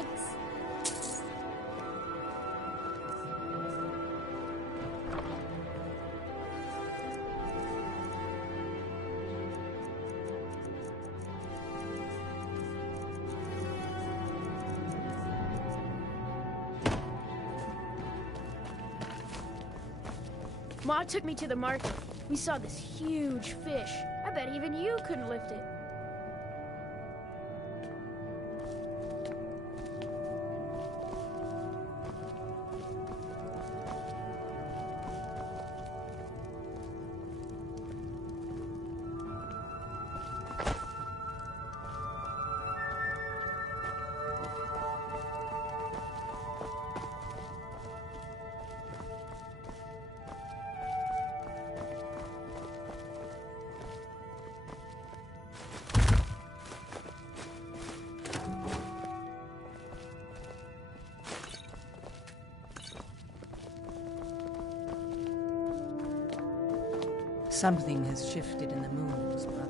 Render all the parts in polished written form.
Thanks. Ma took me to the market. We saw this huge fish. I bet even you couldn't lift it. Something has shifted in the moons, brother.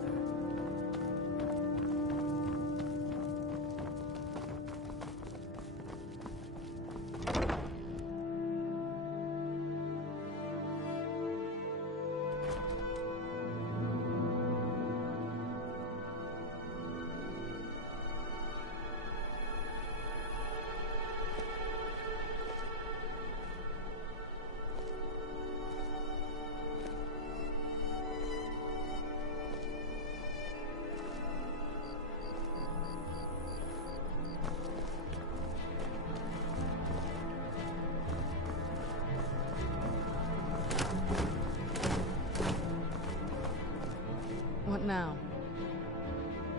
What now?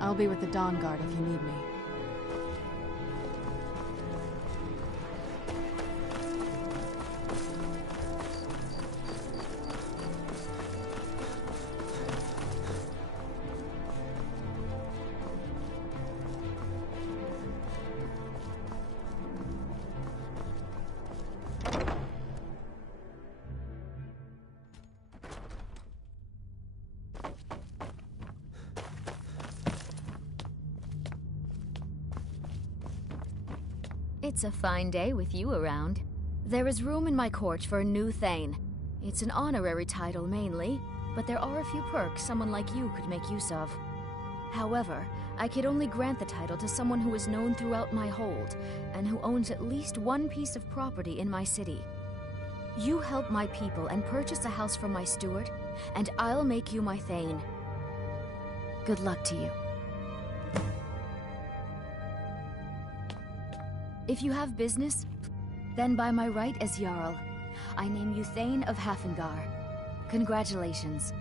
I'll be with the Dawn Guard if you need me. It's a fine day with you around. There is room in my court for a new thane. It's an honorary title mainly, but there are a few perks someone like you could make use of. However, I could only grant the title to someone who is known throughout my hold, and who owns at least one piece of property in my city. You help my people and purchase a house from my steward, and I'll make you my thane. Good luck to you. If you have business, then by my right as Jarl, I name you Thane of Hafengar. Congratulations.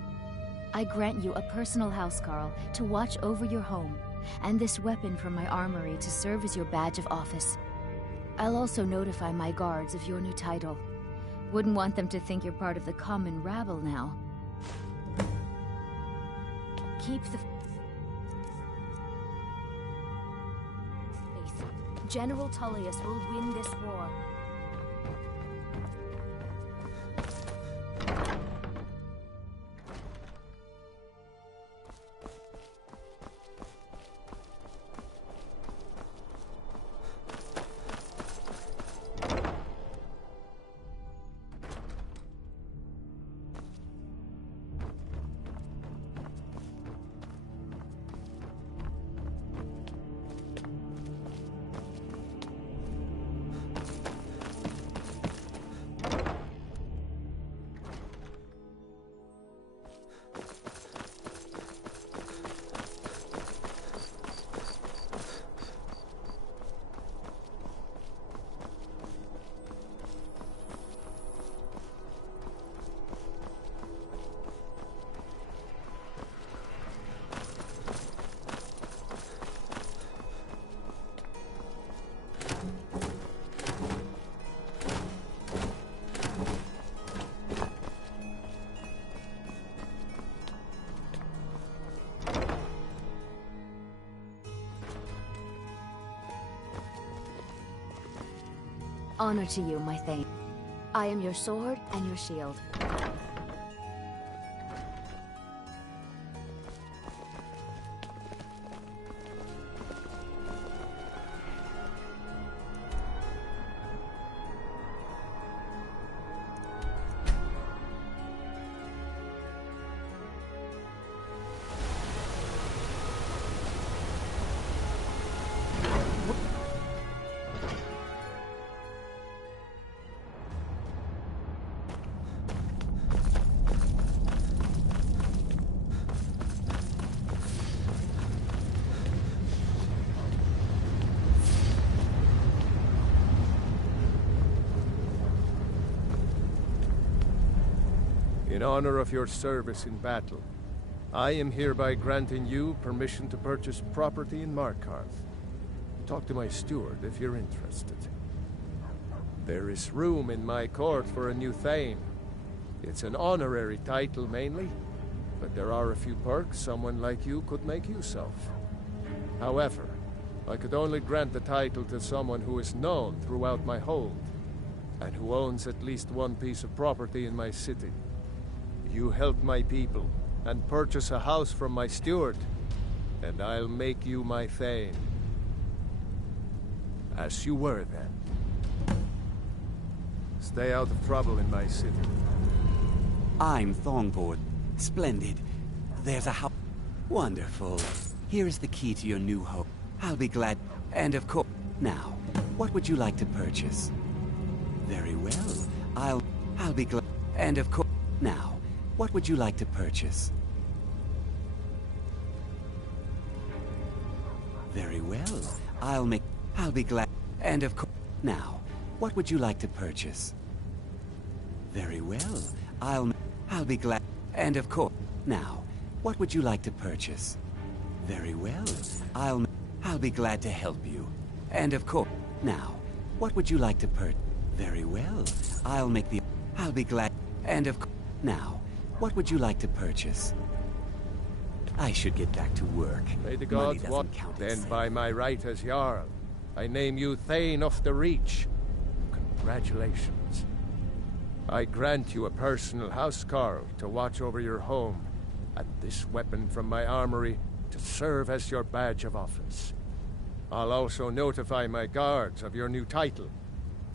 I grant you a personal housecarl to watch over your home, and this weapon from my armory to serve as your badge of office. I'll also notify my guards of your new title. Wouldn't want them to think you're part of the common rabble now. Keep the faith. General Tullius will win this war. Honor to you, my thane. I am your sword and your shield. In honor of your service in battle, I am hereby granting you permission to purchase property in Markarth. Talk to my steward if you're interested. There is room in my court for a new thane. It's an honorary title mainly, but there are a few perks someone like you could make use of. However, I could only grant the title to someone who is known throughout my hold, and who owns at least one piece of property in my city. You help my people, and purchase a house from my steward, and I'll make you my thane. As you were then. Stay out of trouble in my city. I'm Thongboard. Splendid. There's a house. Wonderful. Here is the key to your new home. I'll be glad. And of course. Now, what would you like to purchase? Very well. I'll be glad. And of course. Now, what would you like to purchase? Very well. I'll be glad. And of course. Now, what would you like to purchase? Very well. I'll be glad. And of course. Now, what would you like to purchase? Very well. I'll be glad to help you. And of course. Now, what would you like to purchase? Very well. I'll be glad. And of course. Now, what would you like to purchase? I should get back to work. May the gods want. Then by my right as Jarl, I name you Thane of the Reach. Congratulations. I grant you a personal housecarl to watch over your home, and this weapon from my armory to serve as your badge of office. I'll also notify my guards of your new title.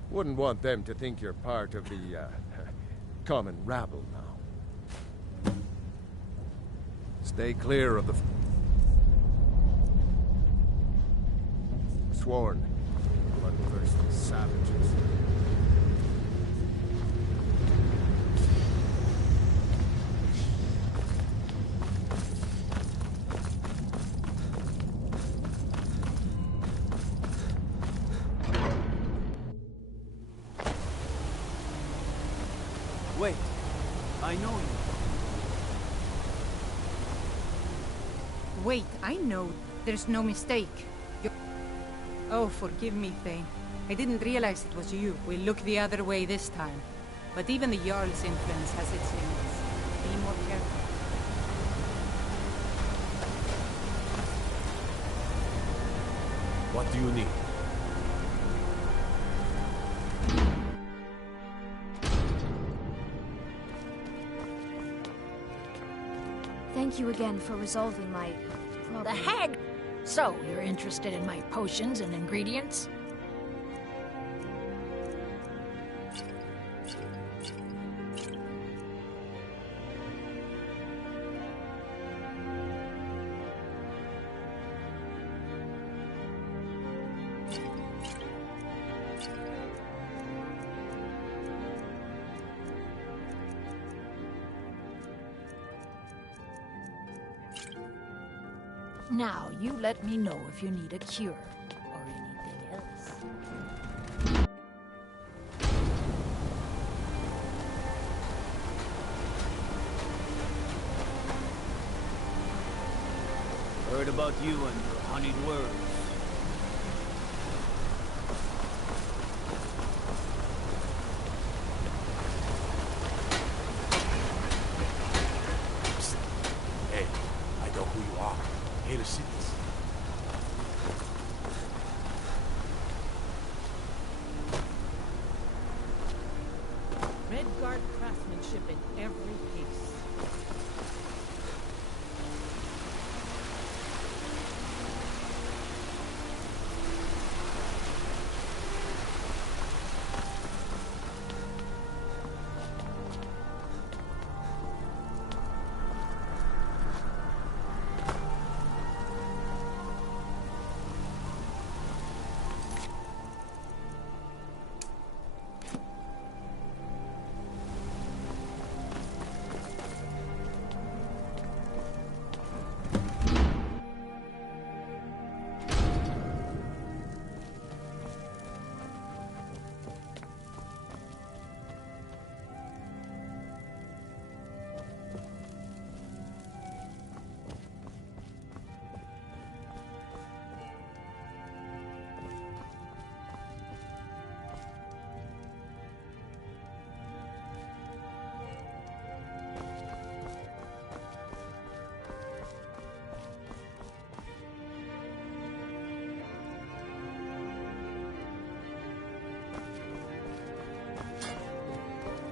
Wouldn't want them to think you're part of the, common rabble now. Stay clear of the... Sworn. Bloodthirsty savages. Wait, I know you. Wait, I know. There's no mistake. Oh, forgive me, Thane. I didn't realize it was you. We'll look the other way this time. But even the Jarl's influence has its limits. Be more careful. What do you need? Thank you again for resolving my problem. The hag! So, you're interested in my potions and ingredients? Now, you let me know if you need a cure, or anything else. Heard about you and your honeyed words. Hey, I know who you are. Here to see this. Redguard craftsmanship in every piece.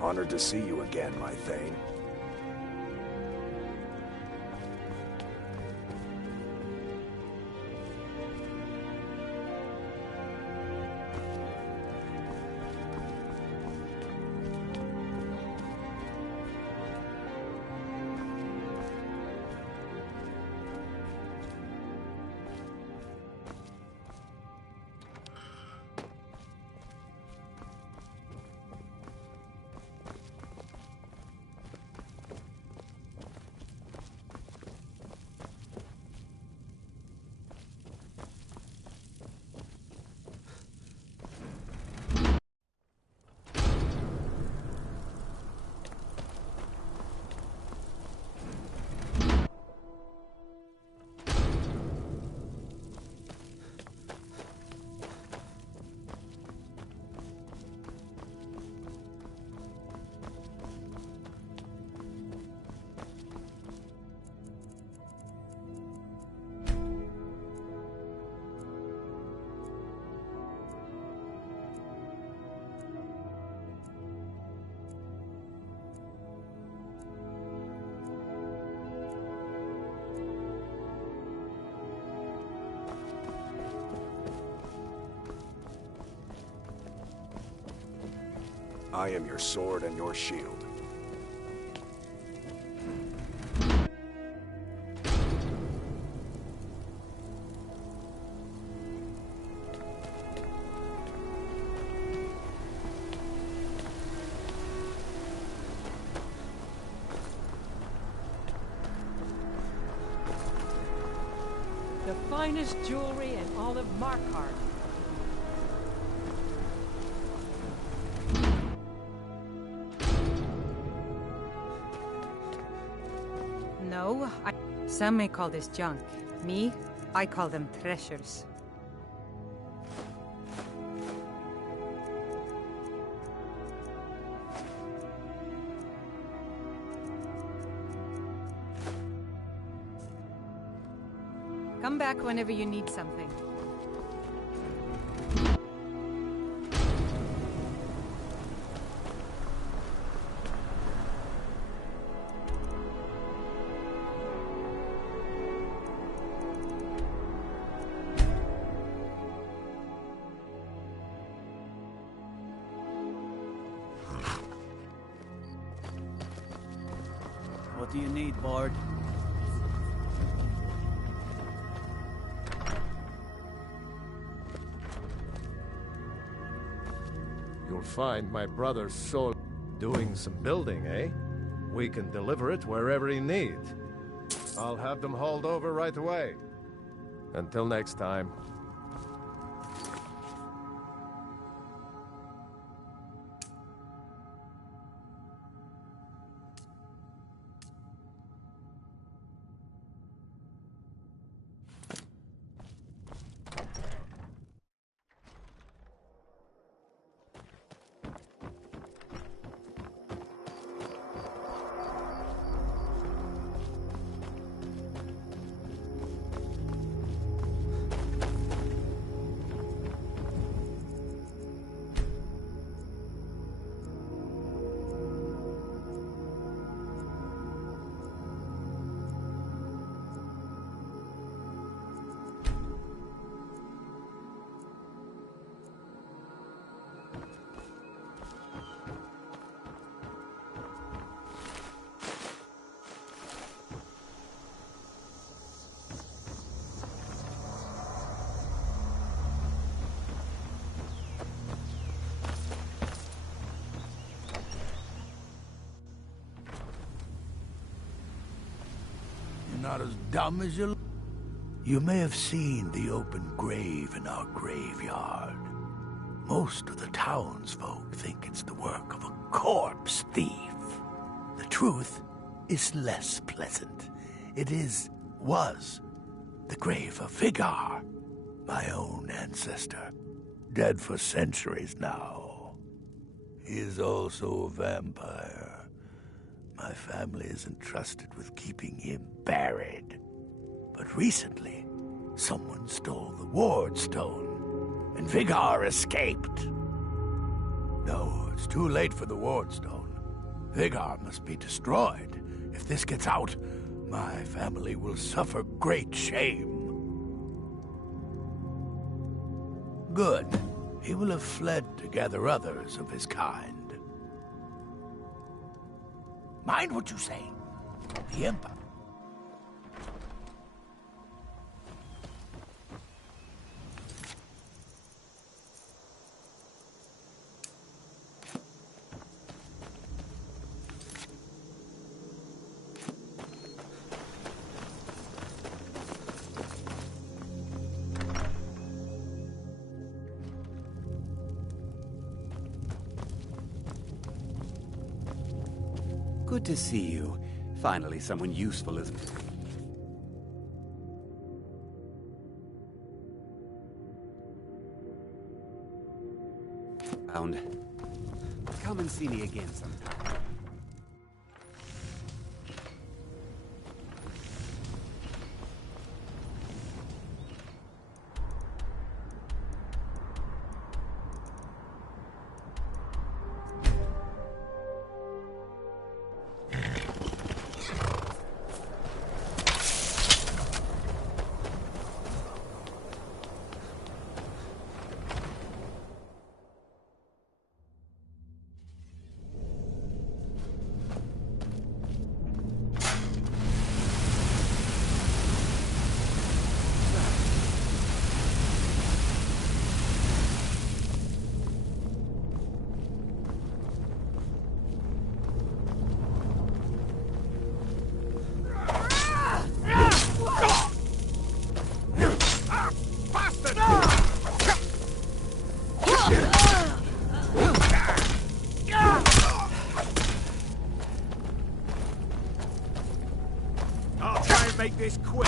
Honored to see you again, my thane. I am your sword and your shield. The finest jewelry in all of Markarth. No, some may call this junk. Me, I call them treasures. Come back whenever you need something. What do you need, Bard? You'll find my brother's soul doing some building, eh? We can deliver it wherever you need. I'll have them hauled over right away. Until next time. Not as dumb as you look. You may have seen the open grave in our graveyard. Most of the townsfolk think it's the work of a corpse thief. The truth is less pleasant. It was the grave of Vigar, my own ancestor, dead for centuries now. He is also a vampire. My family is entrusted with keeping him buried. But recently, someone stole the ward stone, and Vigar escaped. No, it's too late for the ward stone. Vigar must be destroyed. If this gets out, my family will suffer great shame. Good. He will have fled to gather others of his kind. Mind what you say. The Empire. Good to see you. Finally, someone useful is... found. Come and see me again sometime. Make this quick.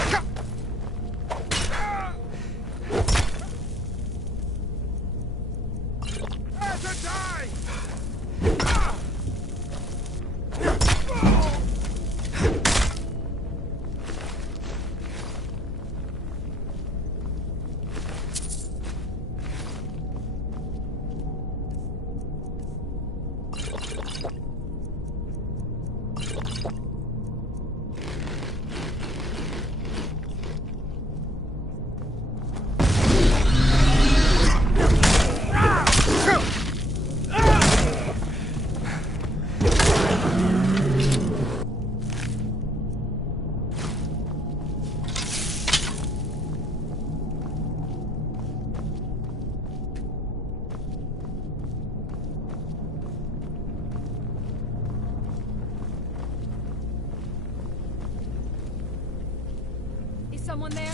Someone there?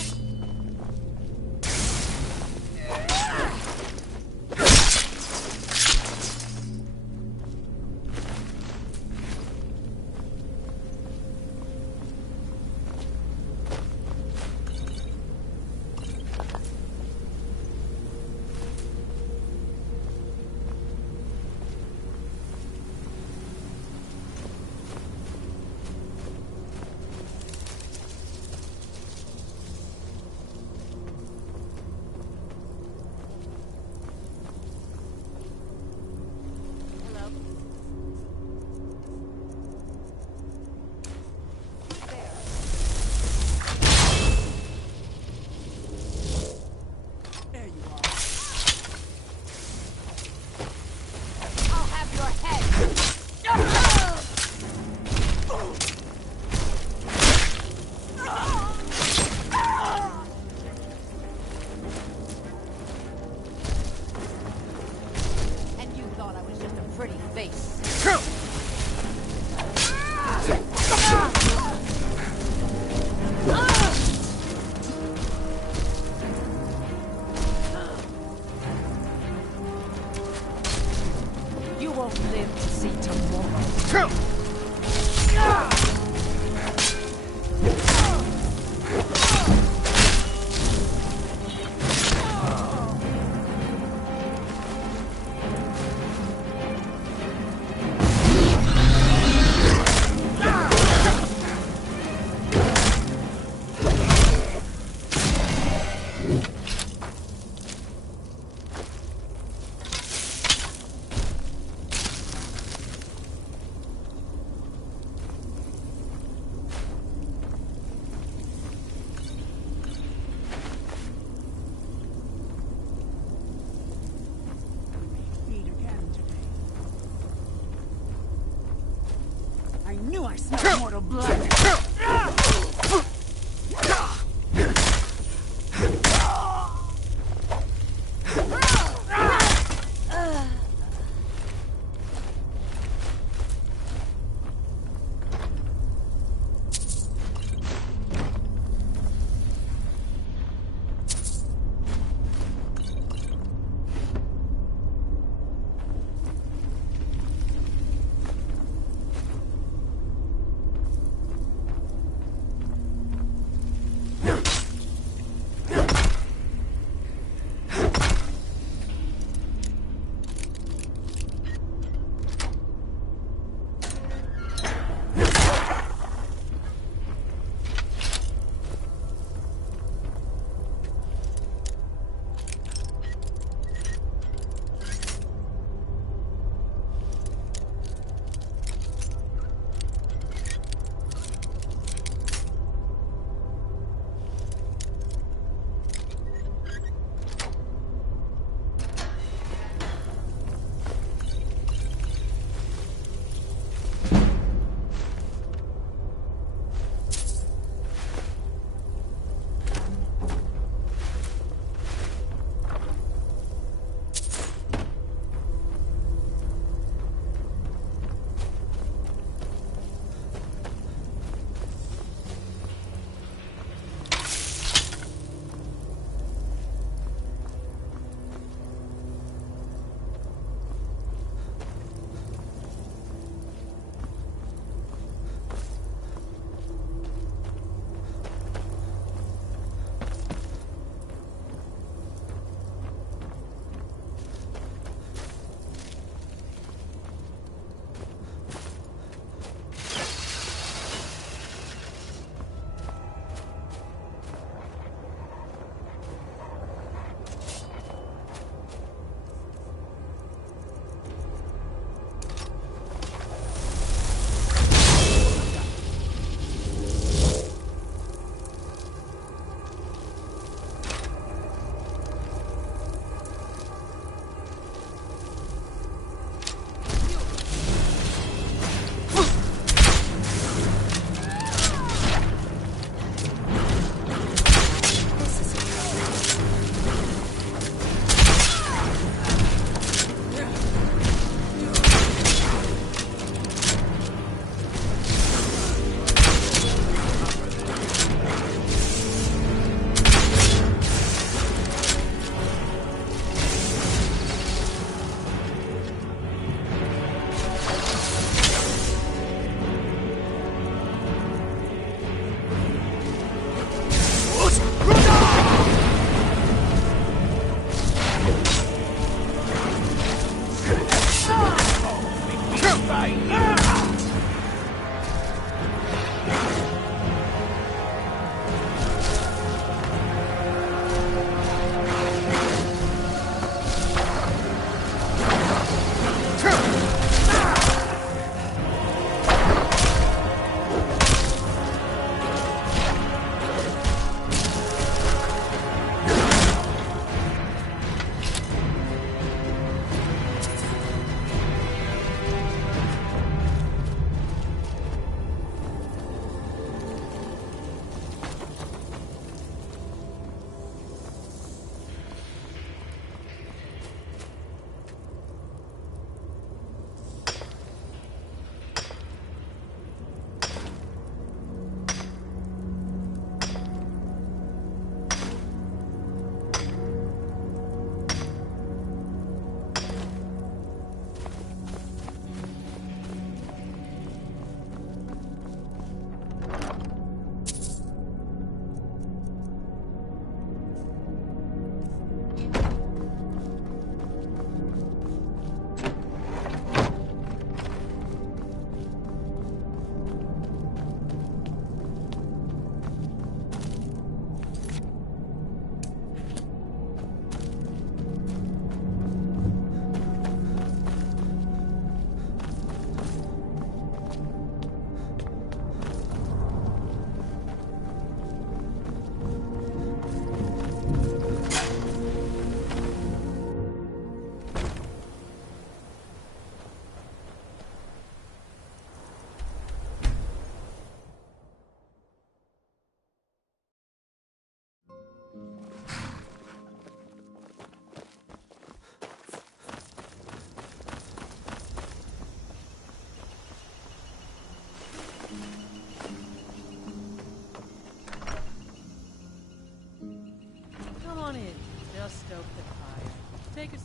knew I smelled mortal blood.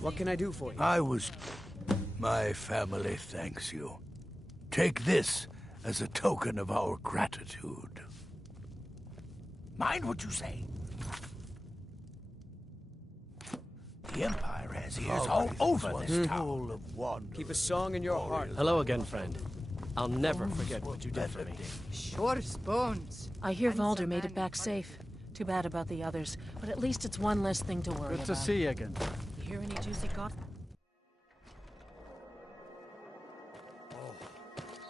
What can I do for you? My family thanks you. Take this as a token of our gratitude. Mind what you say. The Empire has ears all over this town. Keep a song in your heart. Hello again, friend. I'll never forget what you did for me. Sure, Spoons. I hear Valder made it back safe. Too bad about the others, but at least it's one less thing to worry about. Good to see you again. You hear any juicy gossip?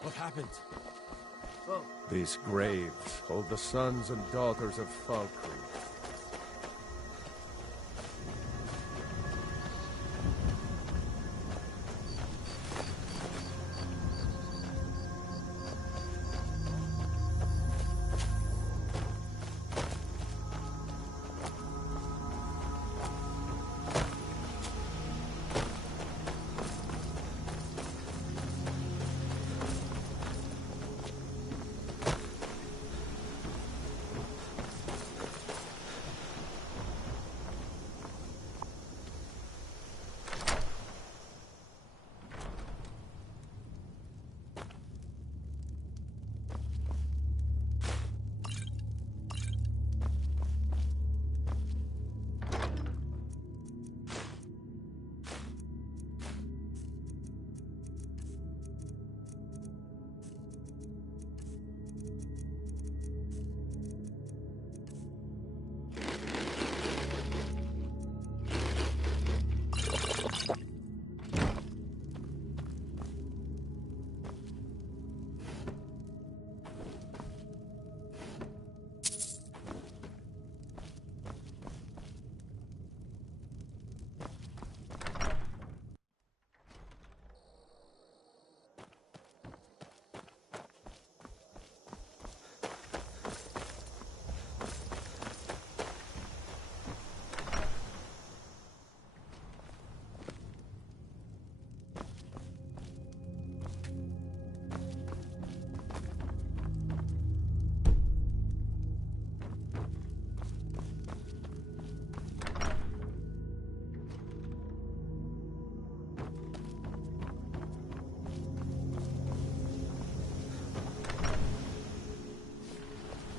What happened? These graves hold the sons and daughters of Falkreath.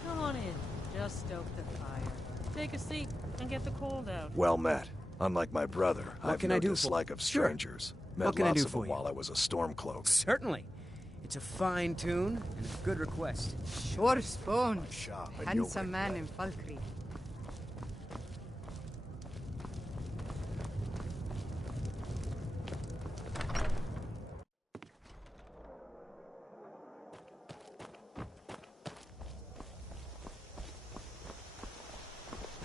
Come on in. Just stoke the fire. Take a seat and get the cold out. Well met. Unlike my brother, I've can no I do for- dislike of Sure. strangers. Met What can I lots do of for them you? while I was a Stormcloak. Certainly. It's a fine tune and a good request. Sure, Spoons. Shop at Handsome man in Falkreath.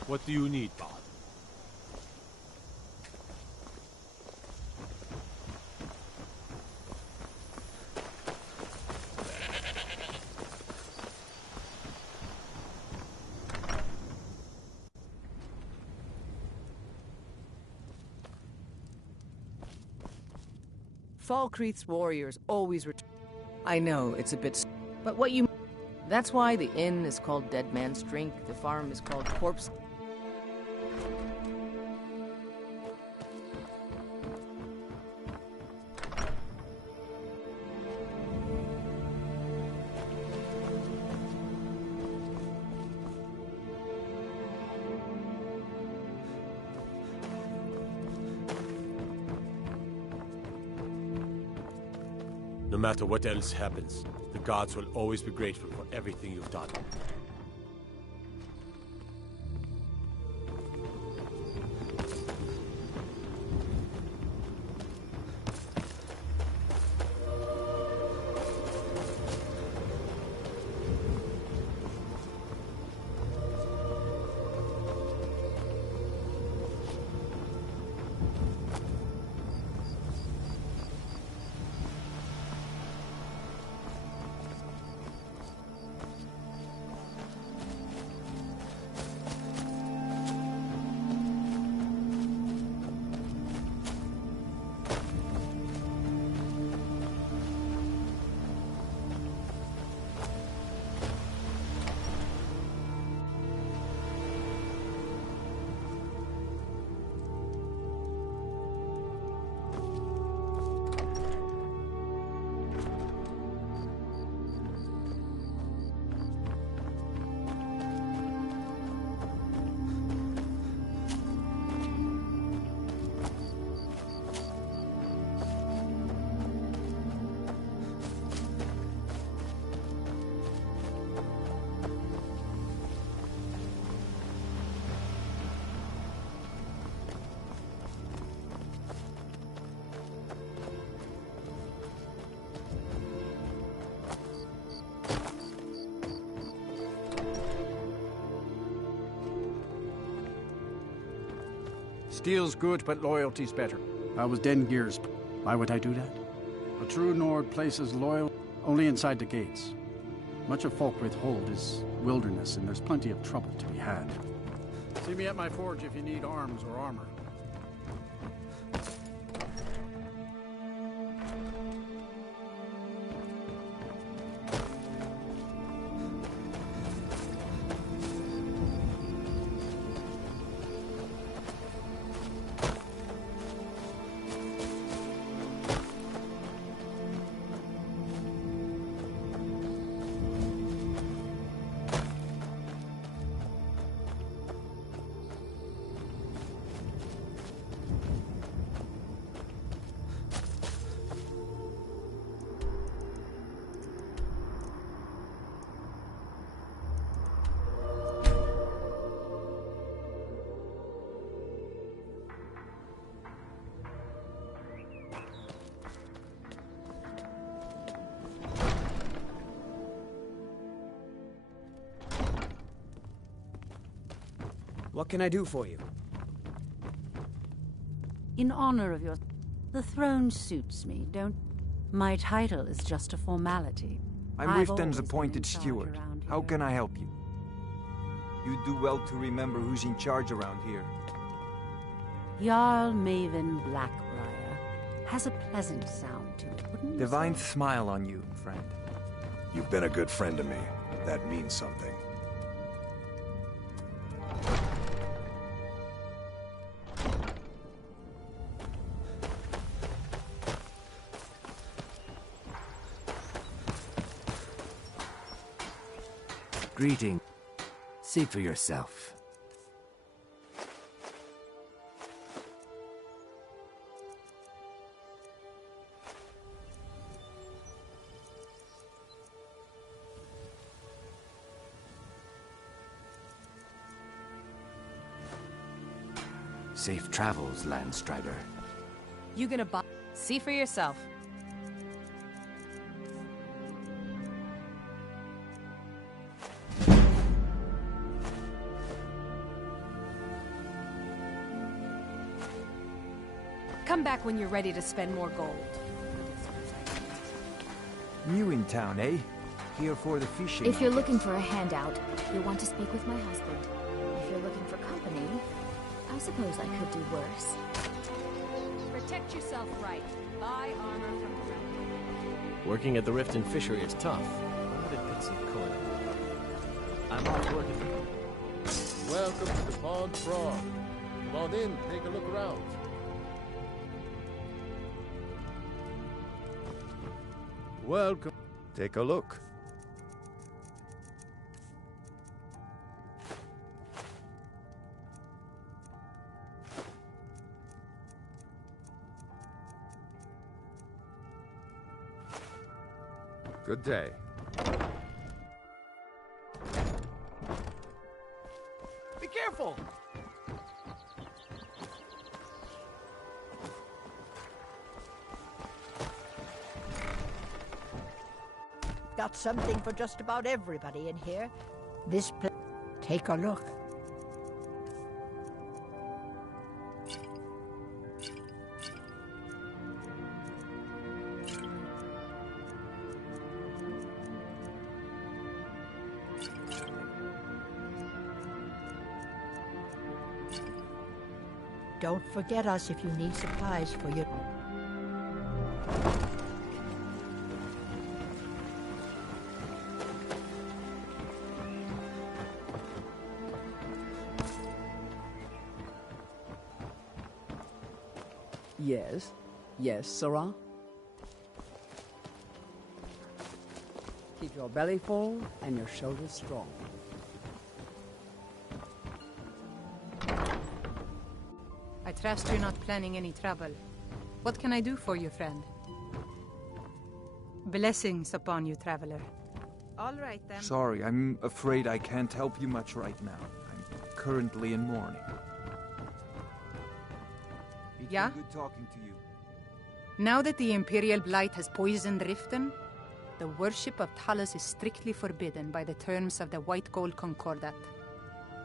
What do you need, Todd? Falkreath's warriors always return. I know, it's a bit... But what you... That's why the inn is called Dead Man's Drink, the farm is called Corpse... No matter what else happens, the gods will always be grateful for everything you've done. Skill's good, but loyalty's better. I was Dengir's. Why would I do that? A true Nord places loyal only inside the gates. Much of Folkvith Hold is wilderness, and there's plenty of trouble to be had. See me at my forge if you need arms or armor. What can I do for you? In honor of your... The throne suits me, don't... My title is just a formality. I'm Riften's appointed steward. How can I help you? You'd do well to remember who's in charge around here. Jarl Maven Blackbriar has a pleasant sound to it, wouldn't you Divine say? smile on you, friend. You've been a good friend to me. That means something. Greeting. See for yourself. Safe travels, Landstrider. You gonna buy? See for yourself. Come back when you're ready to spend more gold. New in town, eh? Here for the fishing. If you're looking for a handout, you'll want to speak with my husband. If you're looking for company, I suppose I could do worse. Protect yourself right. Buy armor from around. Working at the Riften fishery is tough. I did pick some coin. I'm off to work at the... Welcome to the Pond Frog. Come on in, take a look around. Welcome. Take a look. Good day. Be careful! Got something for just about everybody in here. This place. Take a look. Don't forget us if you need supplies for your... Yes. Yes, Sirrah? Keep your belly full and your shoulders strong. I trust you're not planning any trouble. What can I do for you, friend? Blessings upon you, traveler. All right, then. Sorry, I'm afraid I can't help you much right now. I'm currently in mourning. It's Yeah? been good talking to you. Now that the Imperial Blight has poisoned Riften, the worship of Talos is strictly forbidden by the terms of the White Gold Concordat.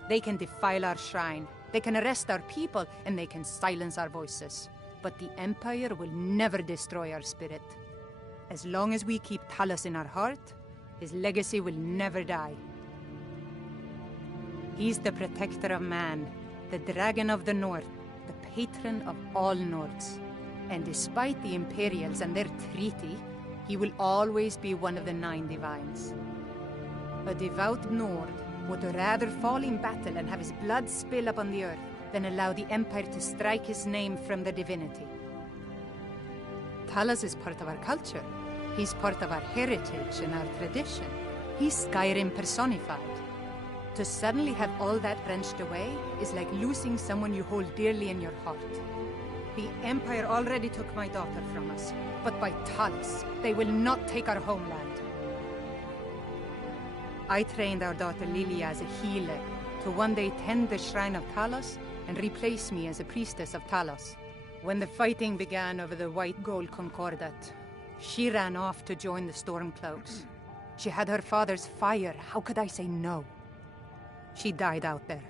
They can defile our shrine, They can arrest our people, and they can silence our voices. But the Empire will never destroy our spirit. As long as we keep Talos in our heart, his legacy will never die. He's the protector of man, the dragon of the North, the patron of all Nords. And despite the Imperials and their treaty, he will always be one of the 9 divines. A devout Nord would rather fall in battle and have his blood spill upon the earth than allow the Empire to strike his name from the divinity. Talos is part of our culture. He's part of our heritage and our tradition. He's Skyrim personified. To suddenly have all that wrenched away is like losing someone you hold dearly in your heart. The Empire already took my daughter from us, but by Talos, they will not take our homeland. I trained our daughter Lilia as a healer to one day tend the shrine of Talos and replace me as a priestess of Talos. When the fighting began over the white gold concordat, she ran off to join the Stormcloaks. She had her father's fire. How could I say no? She died out there,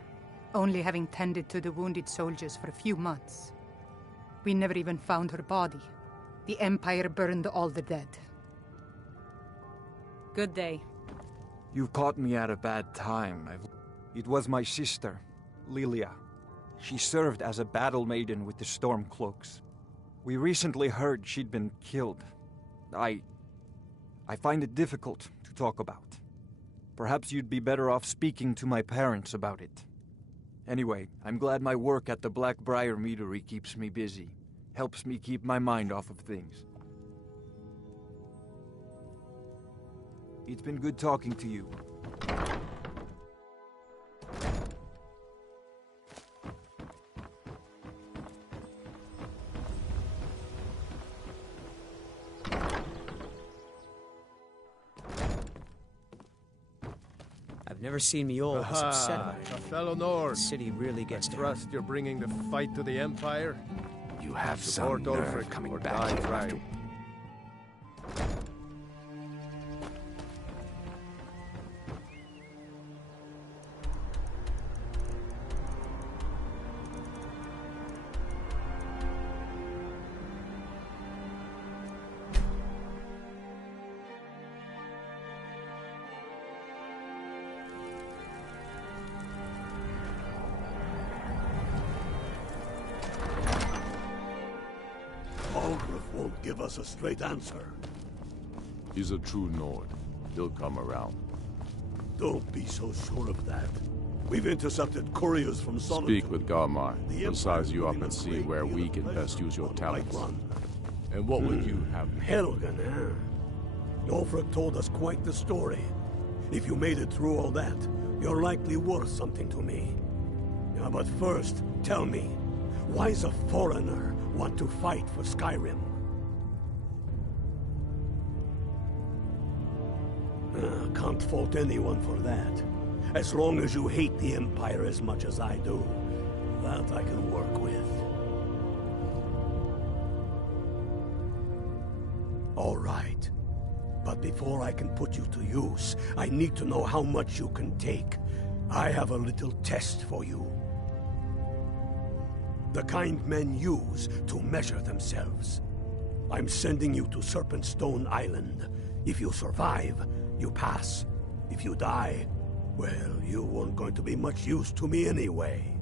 only having tended to the wounded soldiers for a few months. We never even found her body. The Empire burned all the dead. Good day. You've caught me at a bad time. It was my sister, Lilia. She served as a battle maiden with the Stormcloaks. We recently heard she'd been killed. I find it difficult to talk about. Perhaps you'd be better off speaking to my parents about it. Anyway, I'm glad my work at the Blackbriar Meadery keeps me busy. Helps me keep my mind off of things. It's been good talking to you. I've never seen Mjolnir this upset about it. A fellow Nord. The city really gets I trust you're bringing the fight to the Empire. You have Support some nerve Ulfric coming or back die here trying. after... Won't give us a straight answer. He's a true Nord. He'll come around. Don't be so sure of that. We've intercepted couriers from Solitude. Speak with Garmar. He'll size you up and see where we can best use your talents. And what would you have? Helgen, huh? Ulfric told us quite the story. If you made it through all that, you're likely worth something to me. Yeah, but first, tell me, why does a foreigner want to fight for Skyrim? Can't fault anyone for that. As long as you hate the Empire as much as I do, that I can work with. All right. But before I can put you to use, I need to know how much you can take. I have a little test for you. The kind men use to measure themselves. I'm sending you to Serpentstone Island. If you survive, you pass. If you die, well, you weren't going to be much use to me anyway.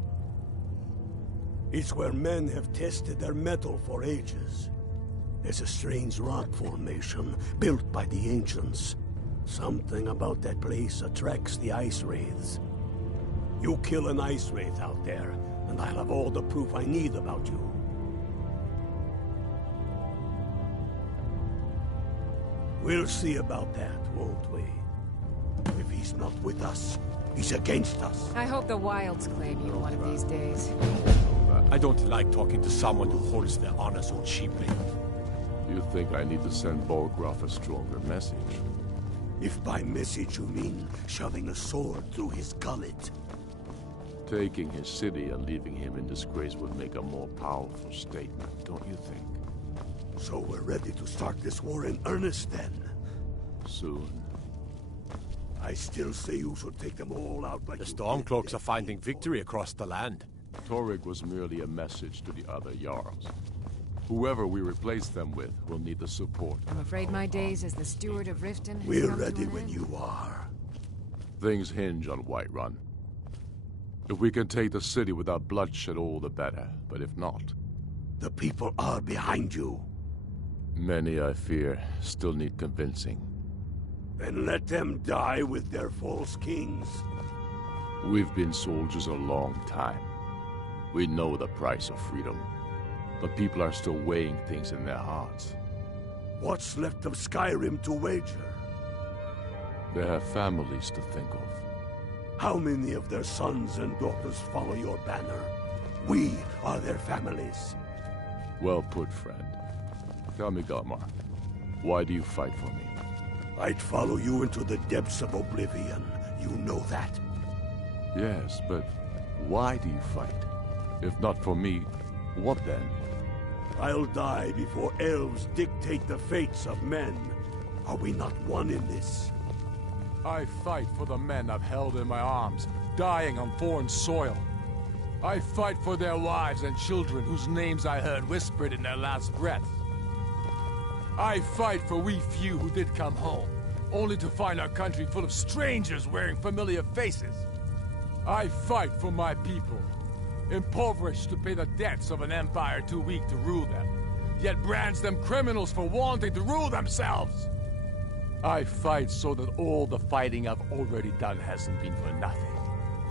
It's where men have tested their metal for ages. There's a strange rock formation built by the ancients. Something about that place attracts the ice wraiths. You kill an ice wraith out there, and I'll have all the proof I need about you. We'll see about that, won't we? If he's not with us, he's against us. I hope the Wilds claim you one of these days. I don't like talking to someone who holds their honor so cheaply. You think I need to send Bolgraf a stronger message? If by message you mean shoving a sword through his gullet. Taking his city and leaving him in disgrace would make a more powerful statement, don't you think? So we're ready to start this war in earnest then? Soon. I still say you should take them all out like the Stormcloaks are finding victory across the land. Torrig was merely a message to the other Jarls. Whoever we replace them with will need the support. I'm afraid my days as the steward of Riften has We're come to ready an when end. you are. Things hinge on Whiterun. If we can take the city without bloodshed, all the better. But if not... The people are behind you. Many, I fear, still need convincing. Then let them die with their false kings. We've been soldiers a long time. We know the price of freedom. But people are still weighing things in their hearts. What's left of Skyrim to wager? They have families to think of. How many of their sons and daughters follow your banner? We are their families. Well put, friend. Tell me, Galmar, why do you fight for me? I'd follow you into the depths of oblivion. You know that. Yes, but why do you fight? If not for me, what then? I'll die before elves dictate the fates of men. Are we not one in this? I fight for the men I've held in my arms, dying on foreign soil. I fight for their wives and children whose names I heard whispered in their last breath. I fight for we few who did come home, only to find our country full of strangers wearing familiar faces. I fight for my people, impoverished to pay the debts of an empire too weak to rule them, yet brands them criminals for wanting to rule themselves. I fight so that all the fighting I've already done hasn't been for nothing.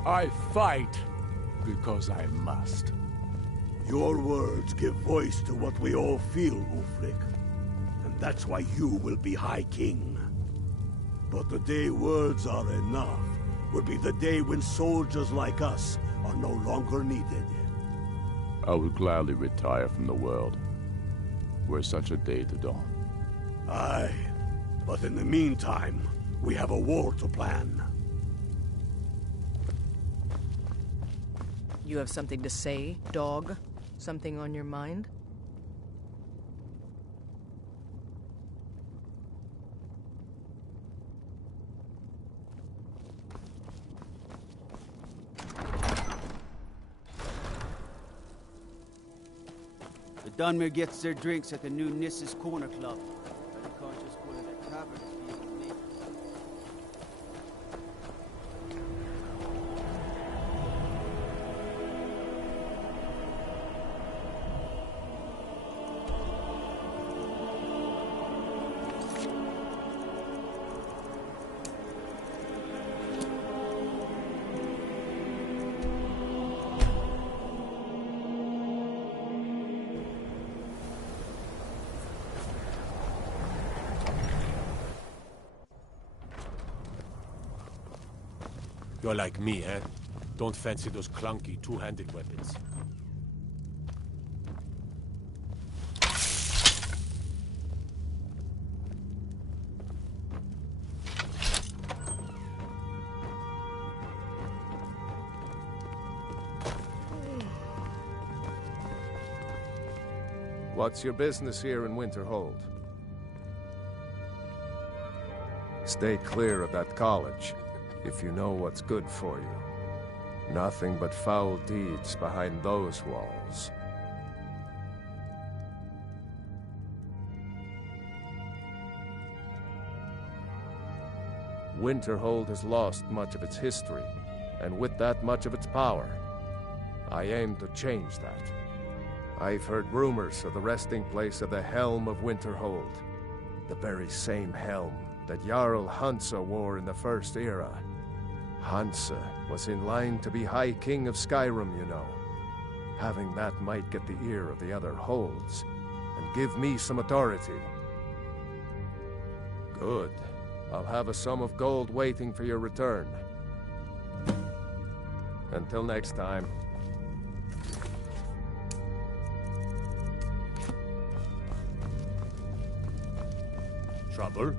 I fight because I must. Your words give voice to what we all feel, Ulfric. And that's why you will be High King. But the day words are enough will be the day when soldiers like us are no longer needed. I would gladly retire from the world, were such a day to dawn. Aye, but in the meantime, we have a war to plan. You have something to say, dog? Something on your mind? The Dunmer gets their drinks at the new Nissa's Corner Club. But you can't just go to the tavern if you with me. You're like me, eh? Don't fancy those clunky, two-handed weapons. What's your business here in Winterhold? Stay clear of that college, if you know what's good for you. Nothing but foul deeds behind those walls. Winterhold has lost much of its history, and with that much of its power. I aim to change that. I've heard rumors of the resting place of the Helm of Winterhold. The very same helm that Jarl Hansa wore in the First Era. Hansa was in line to be High King of Skyrim, you know. Having that might get the ear of the other holds, and give me some authority. Good. I'll have a sum of gold waiting for your return. Until next time. Trouble?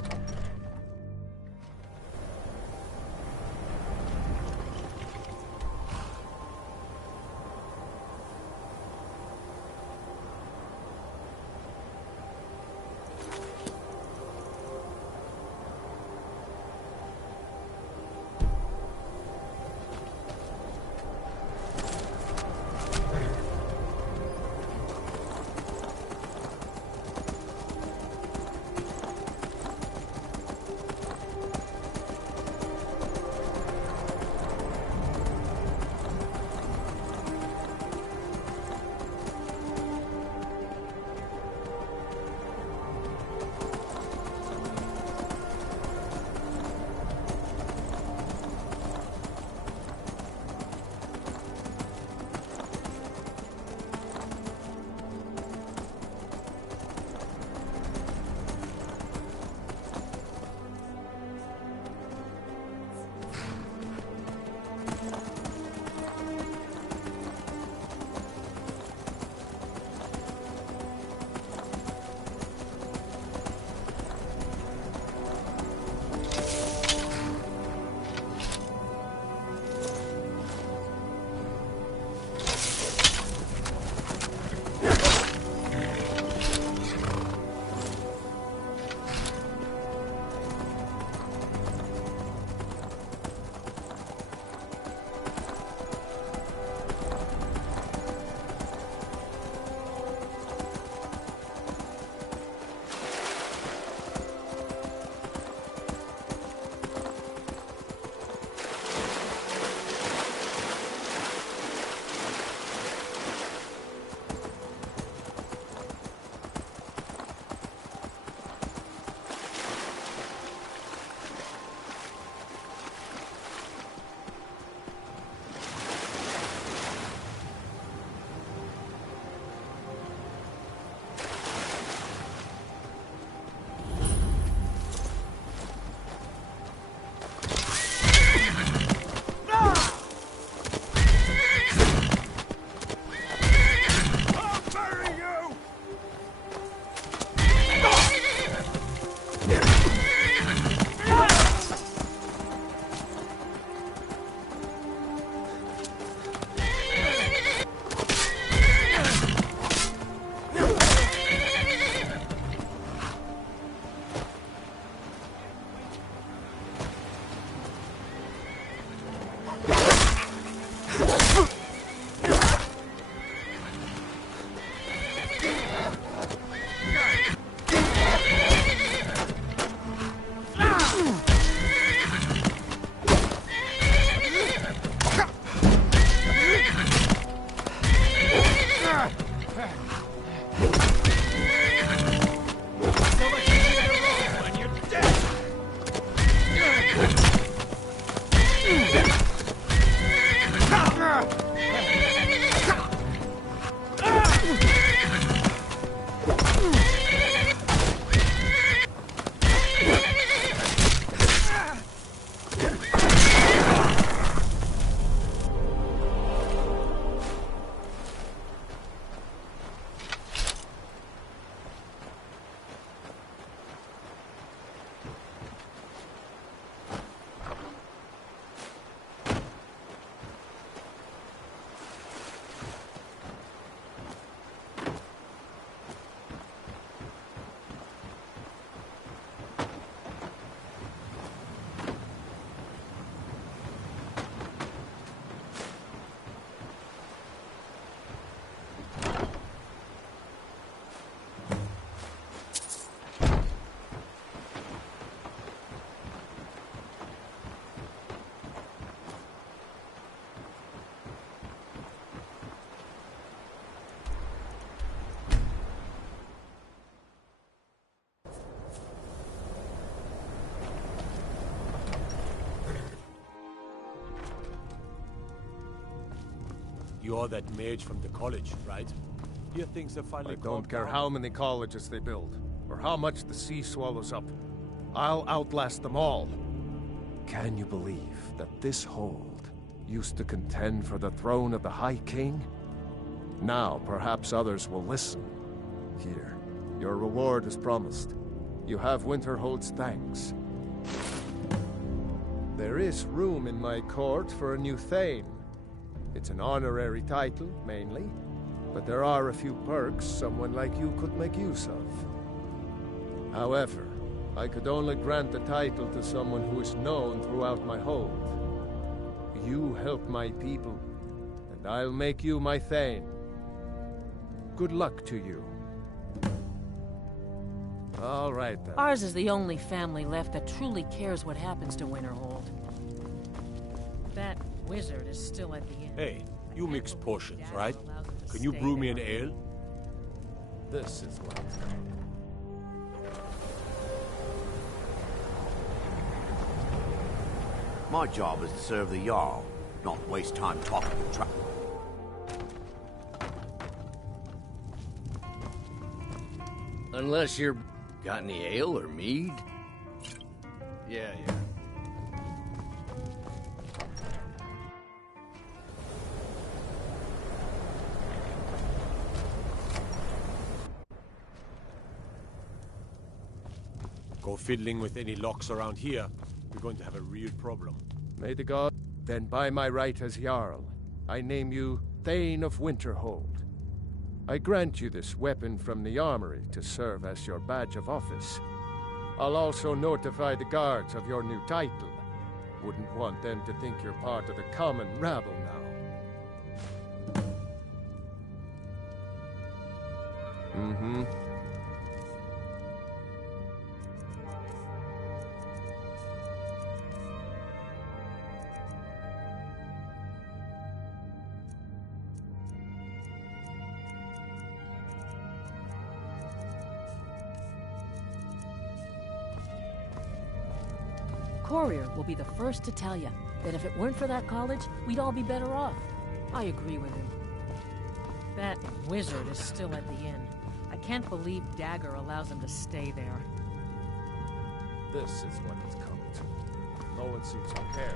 You're that mage from the college, right? Here things have finally I don't care down. how many colleges they build, or how much the sea swallows up. I'll outlast them all. Can you believe that this hold used to contend for the throne of the High King? Now, perhaps others will listen. Here, your reward is promised. You have Winterhold's thanks. There is room in my court for a new thane. It's an honorary title, mainly, but there are a few perks someone like you could make use of. However, I could only grant the title to someone who is known throughout my hold. You help my people, and I'll make you my thane. Good luck to you. All right, then. Ours is the only family left that truly cares what happens to Winterhold. That wizard is still at the inn. Hey, you mix potions, right? Can you brew me an ale? This is what. My job is to serve the Jarl, not waste time talking to Unless you're... got any ale or mead? Yeah. Go fiddling with any locks around here, we're going to have a real problem. May the god... Then by my right as Jarl, I name you Thane of Winterhold. I grant you this weapon from the armory to serve as your badge of office. I'll also notify the guards of your new title. Wouldn't want them to think you're part of the common rabble now. Mm-hmm. Courier will be the first to tell you that if it weren't for that college, we'd all be better off. I agree with him. That wizard is still at the inn. I can't believe Dagger allows him to stay there. This is what it's come to. No one seems to care.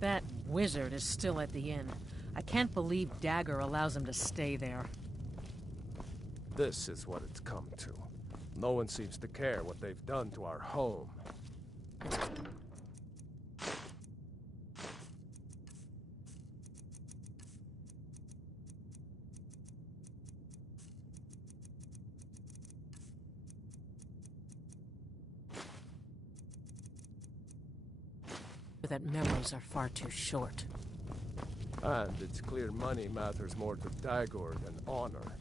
That wizard is still at the inn. I can't believe Dagger allows him to stay there. This is what it's come to. No one seems to care what they've done to our home. that memories are far too short. And it's clear money matters more to Dagor than honor.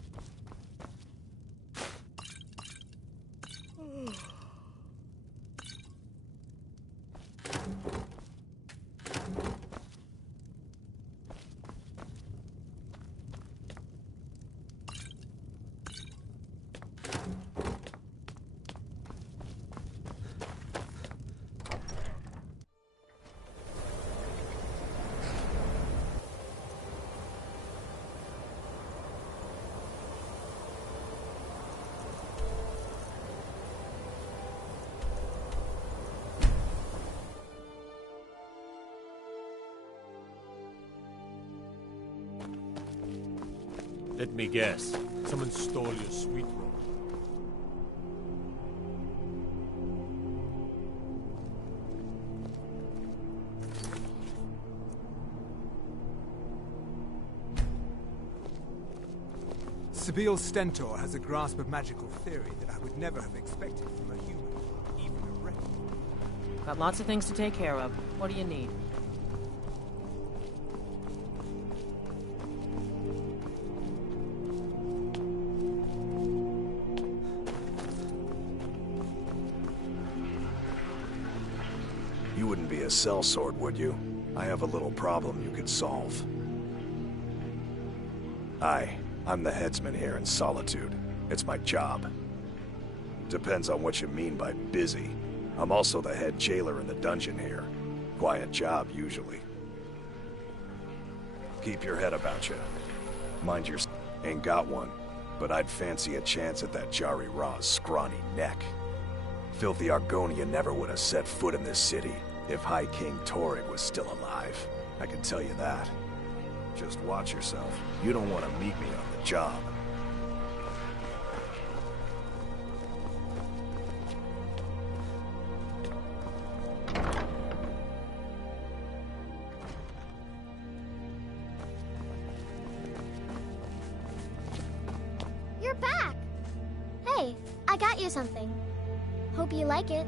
Let me guess. Someone stole your sweet roll. Sibyl Stentor has a grasp of magical theory that I would never have expected from a human, even a reptile. Got lots of things to take care of. What do you need? You wouldn't be a sellsword, would you? I have a little problem you could solve. I'm the headsman here in Solitude. It's my job. Depends on what you mean by busy. I'm also the head jailer in the dungeon here. Quiet job, usually. Keep your head about you. Mind your... Ain't got one, but I'd fancy a chance at that Jari Ra's scrawny neck. Filthy Argonia never would have set foot in this city if High King Torrig was still alive. I can tell you that. Just watch yourself. You don't want to meet me on the job. You're back! Hey, I got you something. Hope you like it.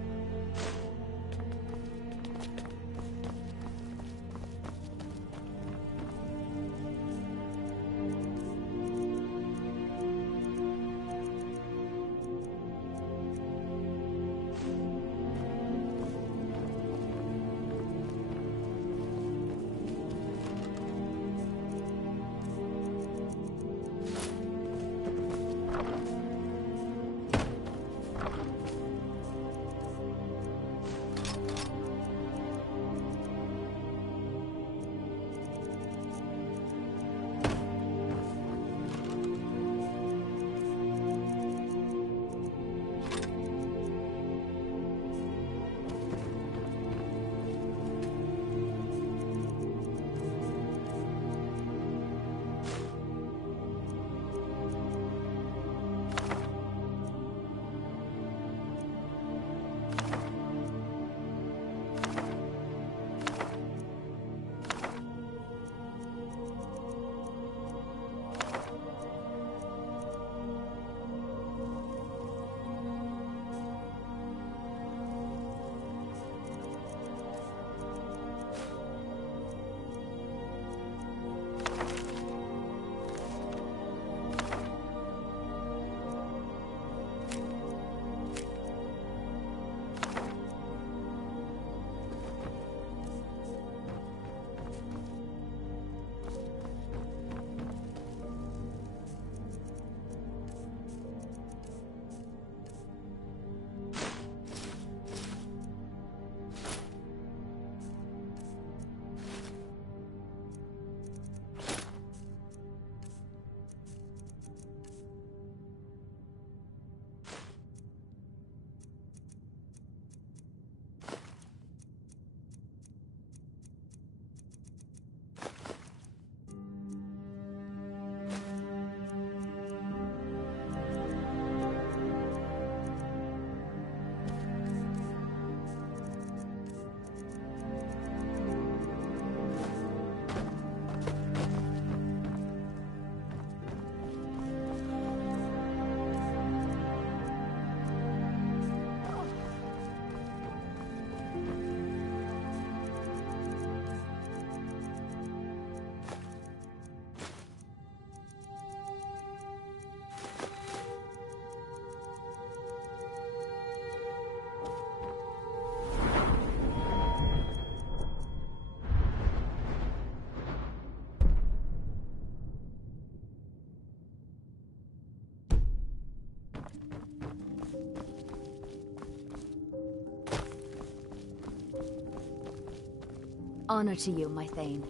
Honor to you, my thane.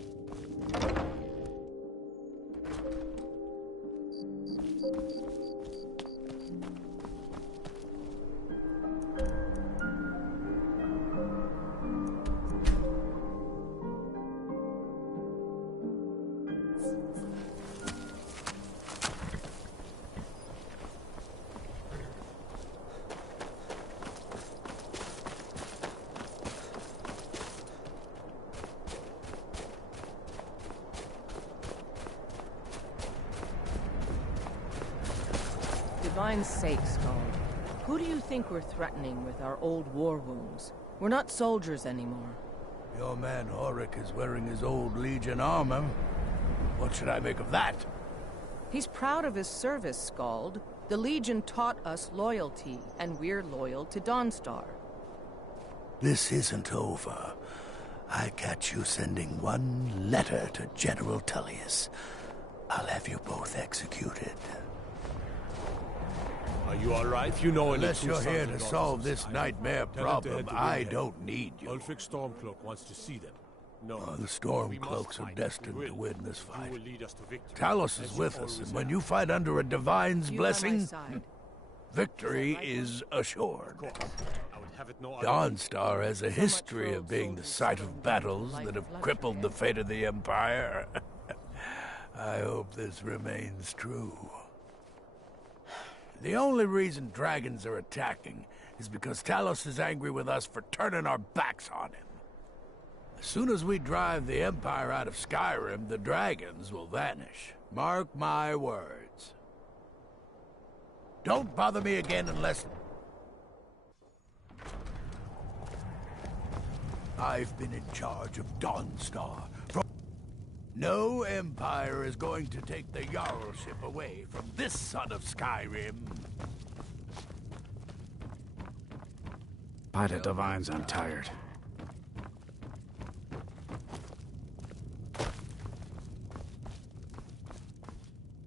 Divine's sake, Skald. Who do you think we're threatening with our old war wounds? We're not soldiers anymore. Your man Horik is wearing his old Legion armor. What should I make of that? He's proud of his service, Skald. The Legion taught us loyalty, and we're loyal to Dawnstar. This isn't over. I catch you sending one letter to General Tullius. I'll have you both executed. Are you all right? You know, unless you're here to solve this nightmare problem, I don't need you. Ulfric Stormcloak wants to see them. No, the Stormcloaks are destined to win this fight. Talos is with us, and when you fight under a Divine's blessing, victory is assured. Dawnstar has a history of being the site of battles that have crippled the fate of the Empire. I hope this remains true. The only reason dragons are attacking is because Talos is angry with us for turning our backs on him. As soon as we drive the Empire out of Skyrim, the dragons will vanish. Mark my words. Don't bother me again unless... I've been in charge of Dawnstar. No Empire is going to take the Jarlship away from this son of Skyrim. By the Divines, I'm tired.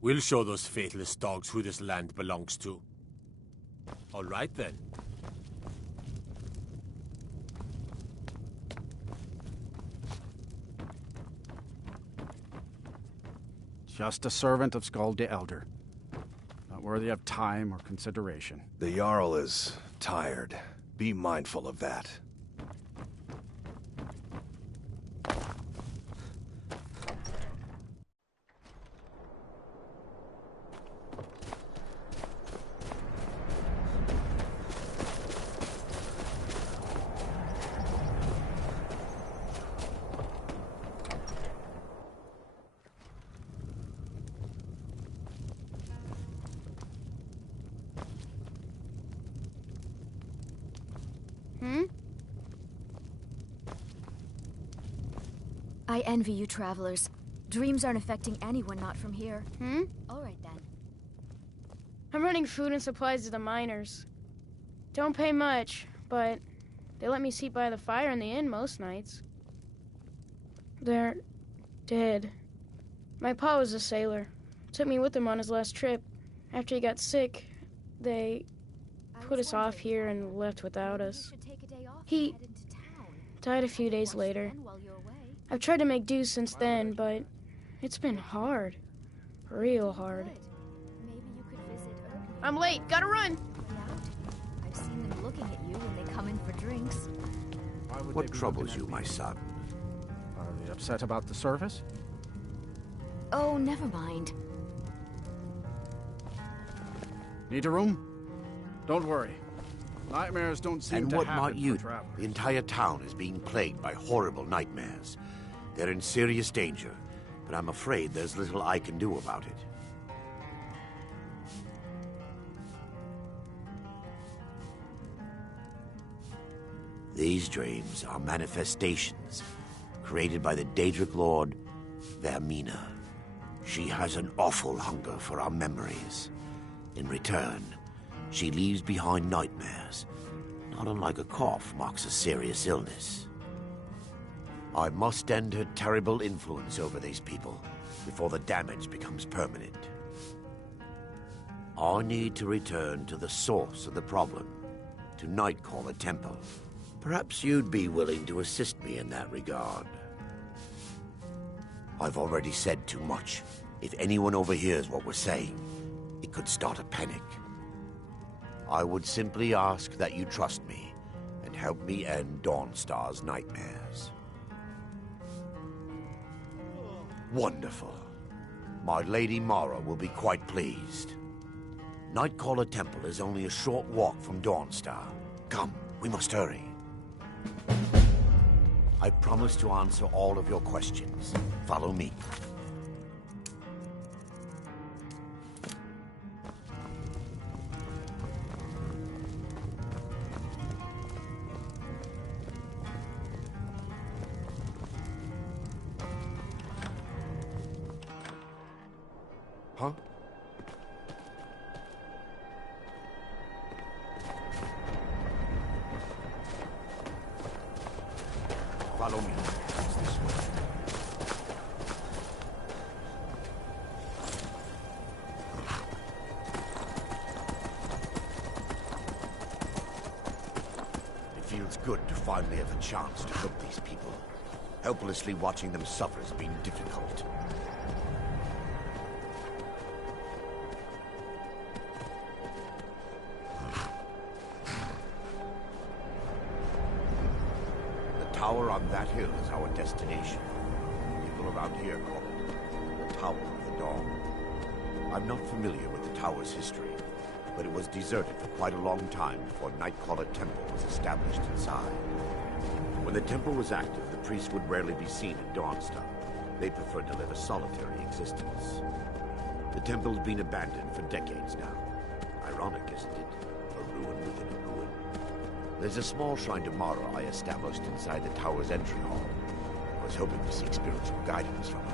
We'll show those faithless dogs who this land belongs to. All right, then. Just a servant of Skald the Elder. Not worthy of time or consideration. The Jarl is tired. Be mindful of that. I envy you travelers. Dreams aren't affecting anyone not from here. All right, then. I'm running food and supplies to the miners. Don't pay much, but they let me sit by the fire in the inn most nights. They're dead. My pa was a sailor. Took me with him on his last trip. After he got sick, they put us off here and left without us. He died a few days later. I've tried to make do since then, but it's been hard. Real hard. I'm late. Gotta run! I've seen them looking at you when they come in for drinks. What troubles you, my son? Are they upset about the service? Oh, never mind. Need a room? Don't worry. Nightmares don't seem and to what happen might you? for travelers. The entire town is being plagued by horrible nightmares. They're in serious danger, but I'm afraid there's little I can do about it. These dreams are manifestations created by the Daedric Lord, Vermina. She has an awful hunger for our memories. In return, she leaves behind nightmares, not unlike a cough marks a serious illness. I must end her terrible influence over these people before the damage becomes permanent. I need to return to the source of the problem, to Nightcaller Temple. Perhaps you'd be willing to assist me in that regard. I've already said too much. If anyone overhears what we're saying, it could start a panic. I would simply ask that you trust me and help me end Dawnstar's nightmares. Wonderful. My Lady Mara will be quite pleased. Nightcaller Temple is only a short walk from Dawnstar. Come, we must hurry. I promise to answer all of your questions. Follow me. Huh? Follow me. It's this way. It feels good to finally have a chance to help these people. Helplessly watching them suffer has been difficult. The tower on that hill is our destination. People around here call it the Tower of the Dawn. I'm not familiar with the tower's history, but it was deserted for quite a long time before Nightcaller Temple was established inside. When the temple was active, the priests would rarely be seen at Dawnstar. They preferred to live a solitary existence. The temple's been abandoned for decades now. Ironic, isn't it? A ruin within a ruin. There's a small shrine to Mara I established inside the tower's entry hall. I was hoping to seek spiritual guidance from her.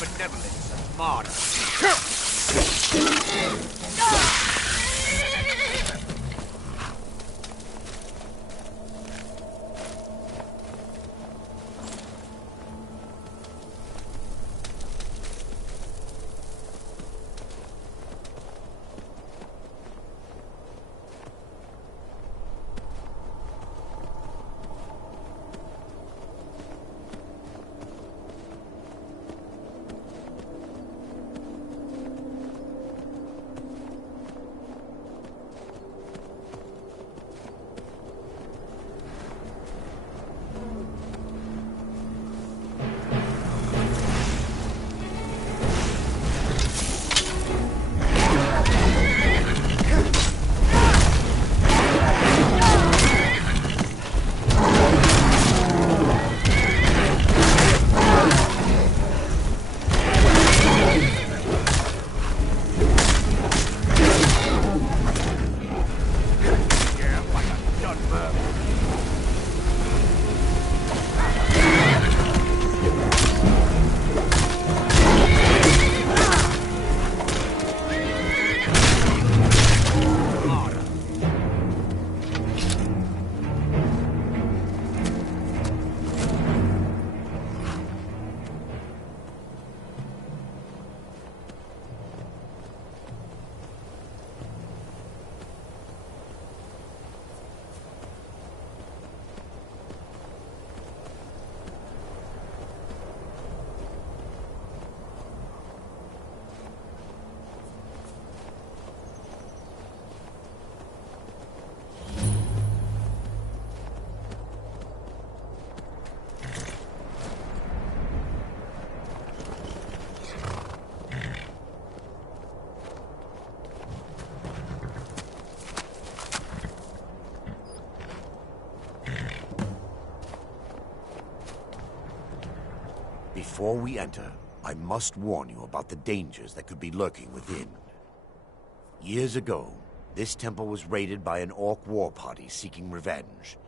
Benevolence and martyr. Before we enter, I must warn you about the dangers that could be lurking within. Years ago, this temple was raided by an orc war party seeking revenge.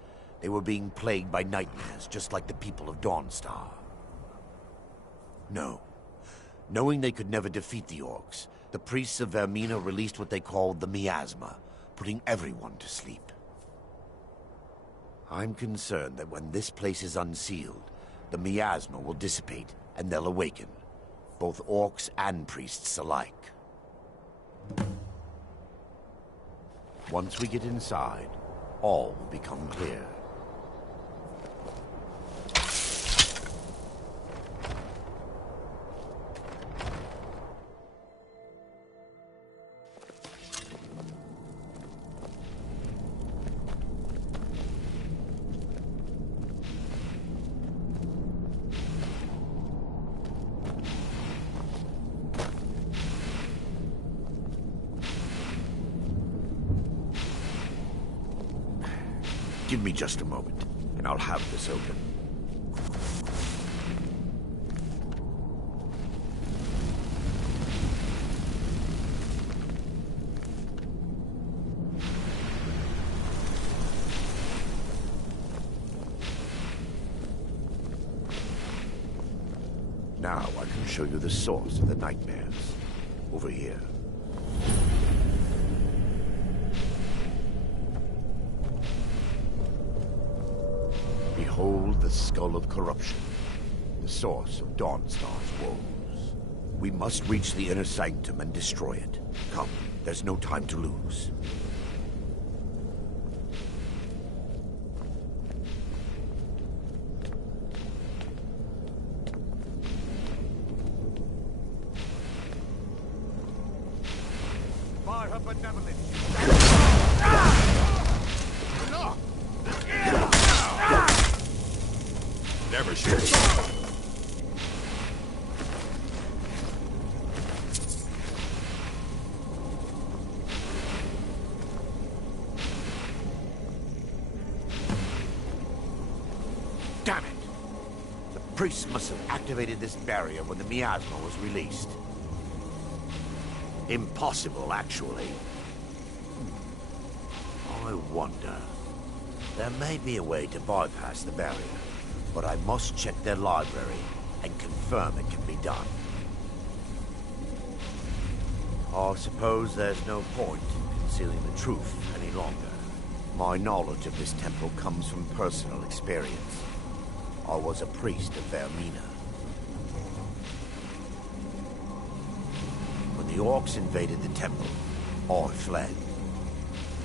They were being plagued by nightmares, just like the people of Dawnstar. No. Knowing they could never defeat the orcs, the priests of Vermina released what they called the miasma, putting everyone to sleep. I'm concerned that when this place is unsealed, the miasma will dissipate and they'll awaken, both orcs and priests alike. Once we get inside, all will become clear. Give me just a moment, and I'll have this open. Now I can show you the source of the nightmares. Over here. Behold the Skull of Corruption, the source of Dawnstar's woes. We must reach the inner sanctum and destroy it. Come, there's no time to lose. By her benevolence. Never shoot. Damn it! The priests must have activated this barrier when the miasma was released. Impossible, actually. I wonder. There may be a way to bypass the barrier, but I must check their library and confirm it can be done. I suppose there's no point in concealing the truth any longer. My knowledge of this temple comes from personal experience. I was a priest of Vermina. When the orcs invaded the temple, I fled.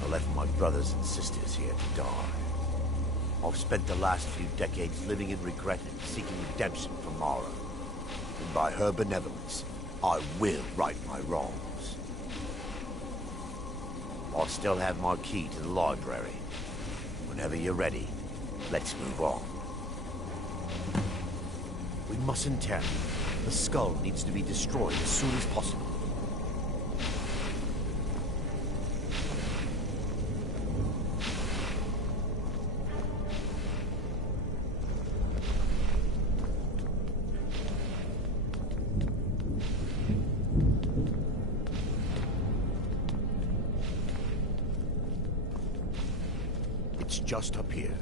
I left my brothers and sisters here to die. I've spent the last few decades living in regret and seeking redemption from Mara. And by her benevolence, I will right my wrongs. I still have my key to the library. Whenever you're ready, let's move on. We mustn't tarry. The skull needs to be destroyed as soon as possible. It's just up here.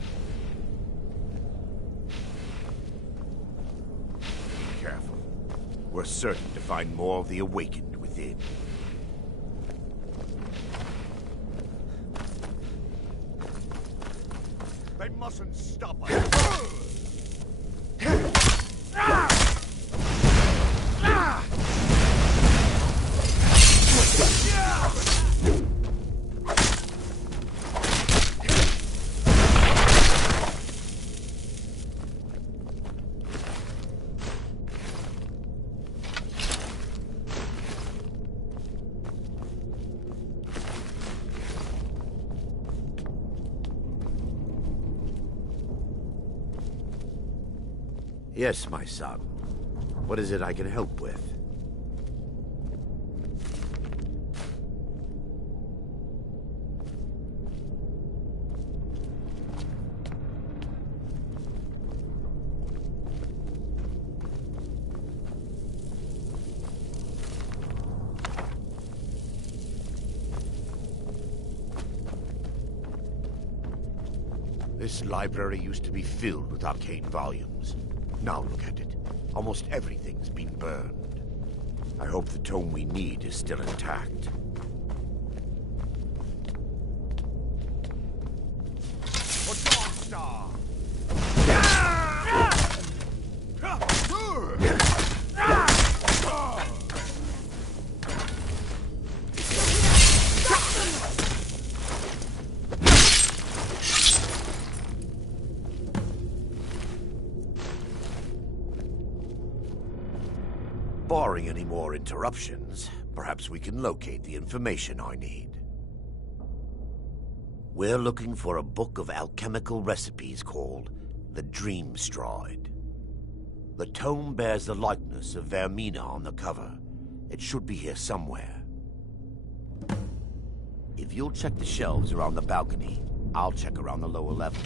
Be careful. We're certain to find more of the awakened within. They mustn't stop us. Yes, my son. What is it I can help with? This library used to be filled with arcane volumes. Now look at it. Almost everything's been burned. I hope the tome we need is still intact. Barring any more interruptions, perhaps we can locate the information I need. We're looking for a book of alchemical recipes called the Dream Stride. The tome bears the likeness of Vermina on the cover. It should be here somewhere. If you'll check the shelves around the balcony, I'll check around the lower level.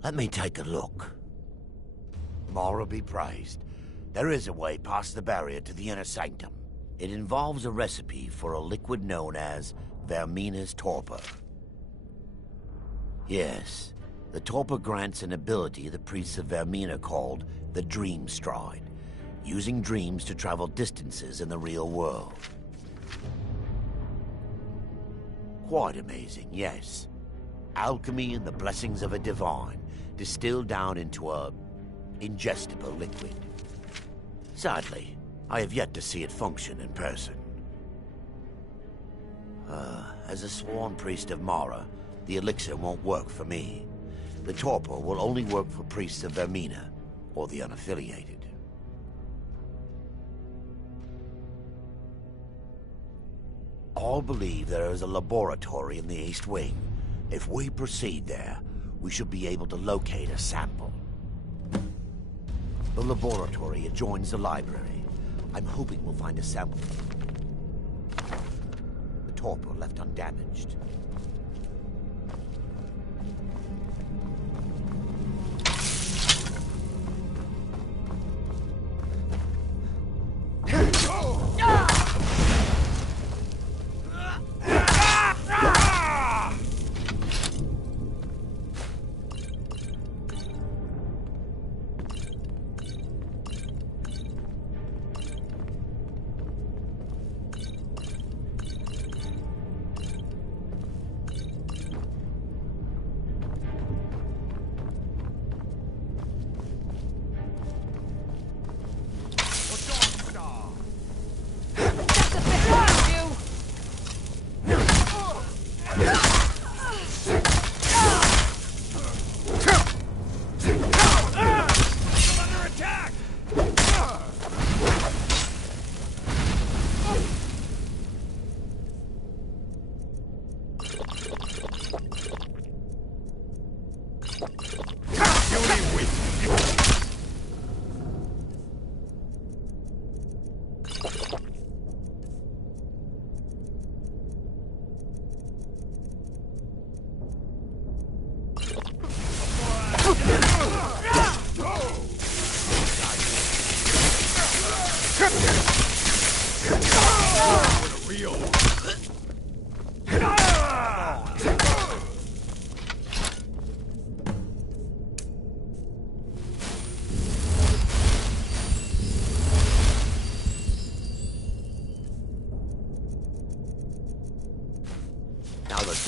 Let me take a look. Mara be praised. There is a way past the barrier to the inner sanctum. It involves a recipe for a liquid known as Vermina's torpor. Yes, the torpor grants an ability the priests of Vermina called the Dream Stride, using dreams to travel distances in the real world. Quite amazing, yes. Alchemy and the blessings of a divine, distilled down into a ingestible liquid. Sadly, I have yet to see it function in person. As a sworn priest of Mara, the elixir won't work for me. The torpor will only work for priests of Vermina, or the unaffiliated. All believe there is a laboratory in the East Wing. If we proceed there, we should be able to locate a sample. The laboratory adjoins the library. I'm hoping we'll find a sample. The torpor left undamaged.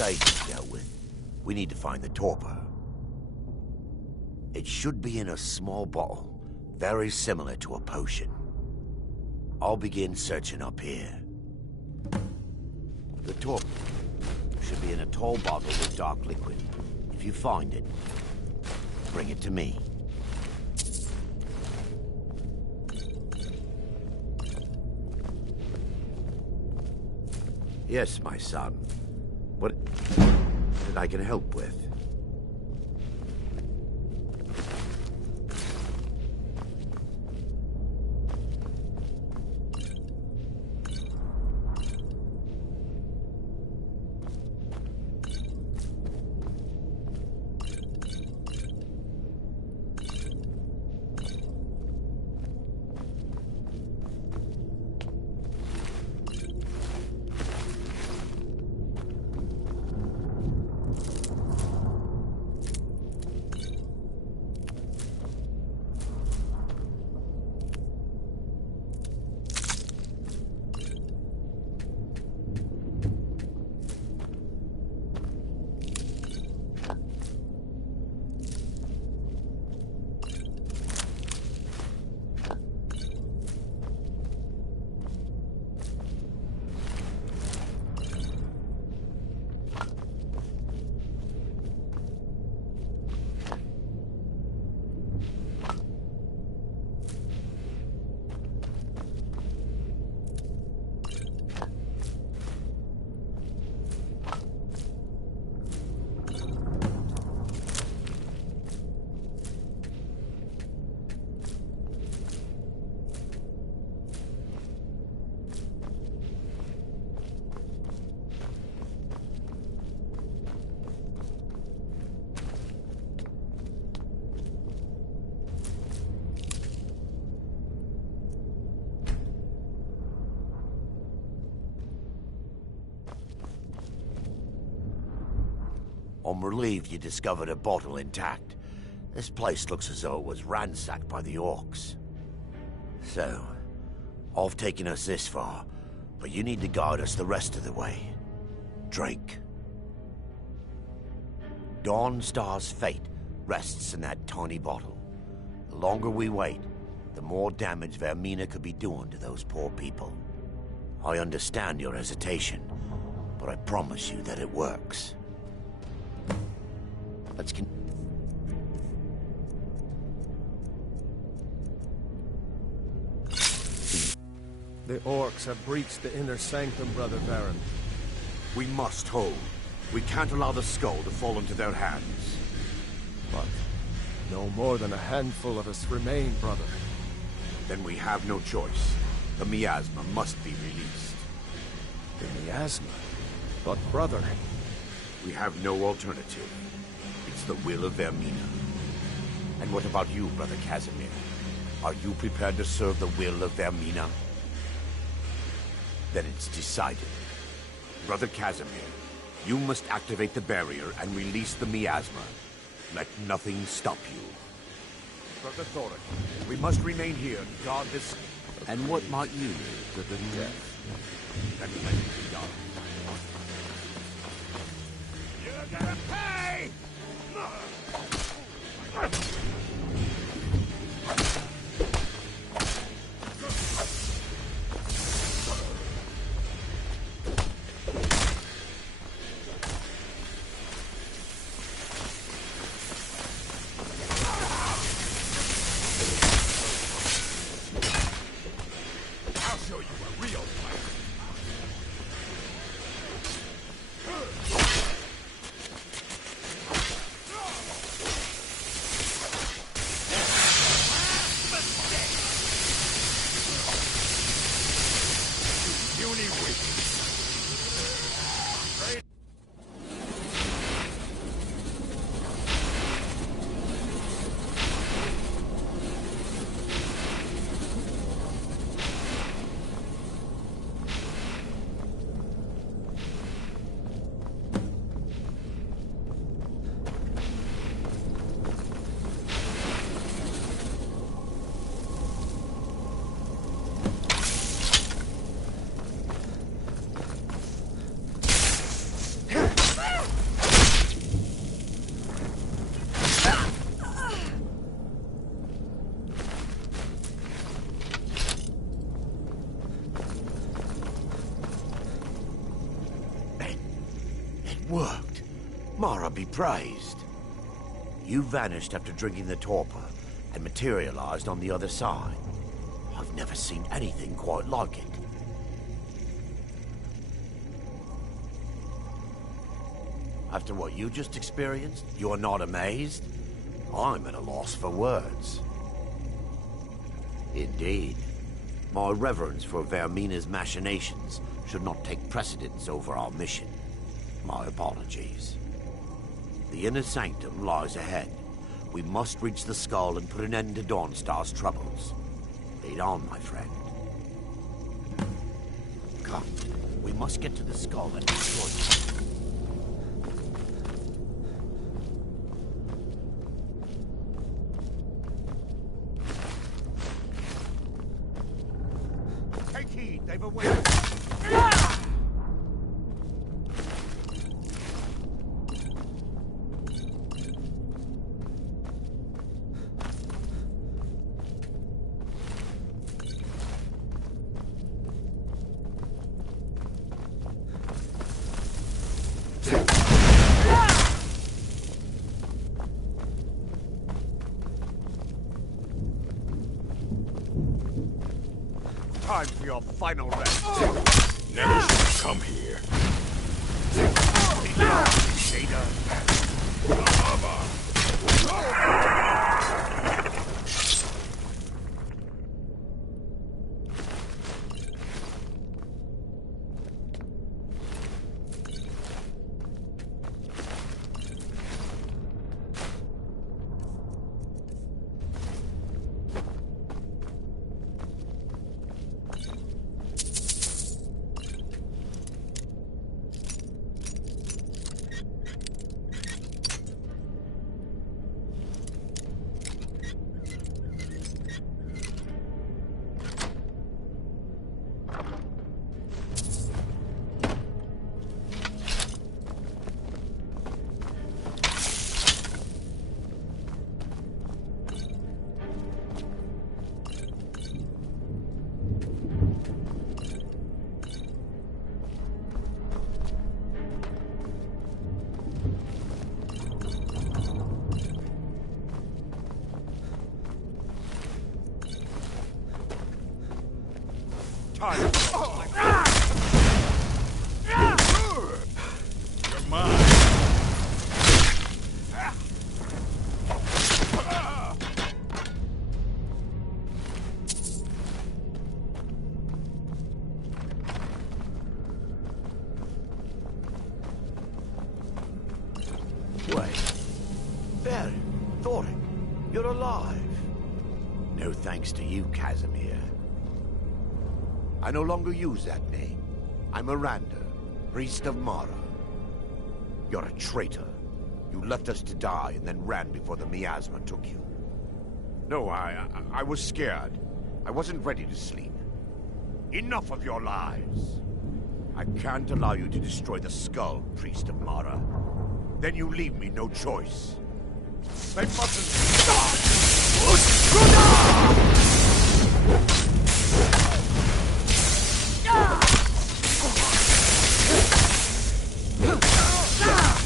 Is dealt with. We need to find the torpor. It should be in a small bottle, very similar to a potion. I'll begin searching up here. The torpor should be in a tall bottle with dark liquid. If you find it, bring it to me. Yes, my son. What that I can help with? I'm relieved you discovered a bottle intact. This place looks as though it was ransacked by the orcs. So, I've taken us this far, but you need to guide us the rest of the way. Drink. Dawnstar's fate rests in that tiny bottle. The longer we wait, the more damage Vermina could be doing to those poor people. I understand your hesitation, but I promise you that it works. Let's The orcs have breached the inner sanctum, Brother Baron. We must hold. We can't allow the skull to fall into their hands. But no more than a handful of us remain, brother. Then we have no choice. The miasma must be released. The miasma? But brother... We have no alternative. It's the will of Vermina. And what about you, Brother Casimir? Are you prepared to serve the will of Vermina? Then it's decided. Brother Casimir, you must activate the barrier and release the miasma. Let nothing stop you. Brother Thorin, we must remain here and guard this... And what might you do to the death? Then let it be done. You're gonna pay! Worked. Mara be praised. You vanished after drinking the torpor and materialized on the other side. I've never seen anything quite like it. After what you just experienced, you're not amazed? I'm at a loss for words. Indeed. My reverence for Vermina's machinations should not take precedence over our mission. My apologies. The inner sanctum lies ahead. We must reach the skull and put an end to Dawnstar's troubles. Lead on, my friend. Come, we must get to the skull and destroy it. Take heed, they've awakened. Time for your final rest. Never should have come here. Shader. Time. You're mine. Wait. Baron, Thoric, you're alive. No thanks to you, Casimir. I no longer use that name. I'm Miranda, priest of Mara. You're a traitor. You left us to die and then ran before the miasma took you. No, I was scared. I wasn't ready to sleep. Enough of your lies. I can't allow you to destroy the skull, priest of Mara. Then you leave me no choice. They mustn't stop!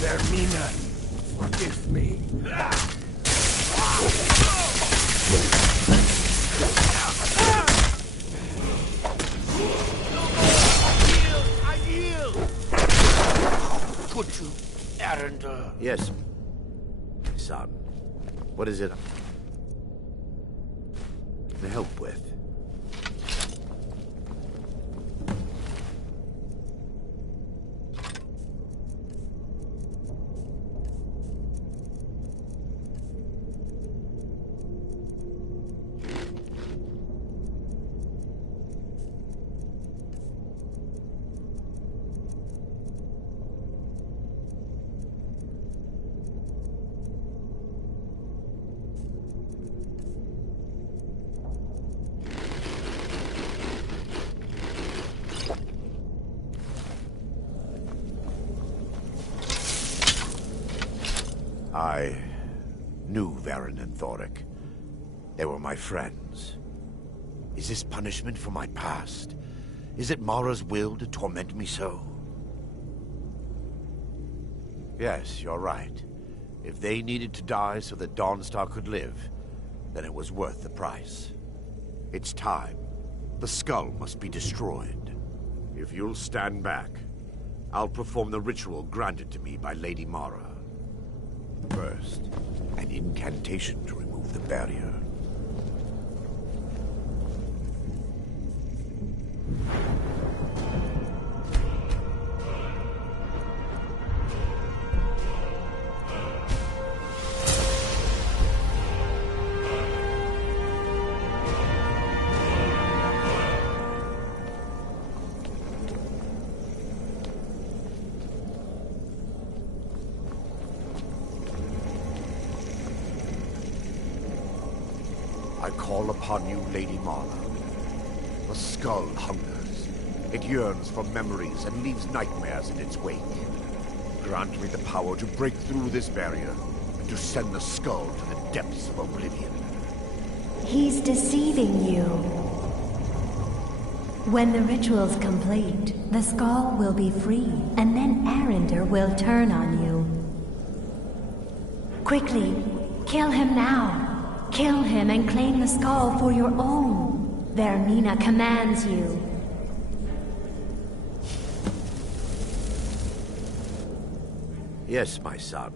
Vermina, forgive me. I yield! Could you, Arender? Yes, son. What is it to help with? I knew Varen and Thoric. They were my friends. Is this punishment for my past? Is it Mara's will to torment me so? Yes, you're right. If they needed to die so that Dawnstar could live, then it was worth the price. It's time. The skull must be destroyed. If you'll stand back, I'll perform the ritual granted to me by Lady Mara. First, an incantation to remove the barrier. I call upon you, Lady Mara. The skull hungers. It yearns for memories and leaves nightmares in its wake. Grant me the power to break through this barrier and to send the skull to the depths of oblivion. He's deceiving you. When the ritual's complete, the skull will be free, and then Arender will turn on you. Quickly, kill him now. Kill him and claim the skull for your own. Vermina commands you. Yes, my son.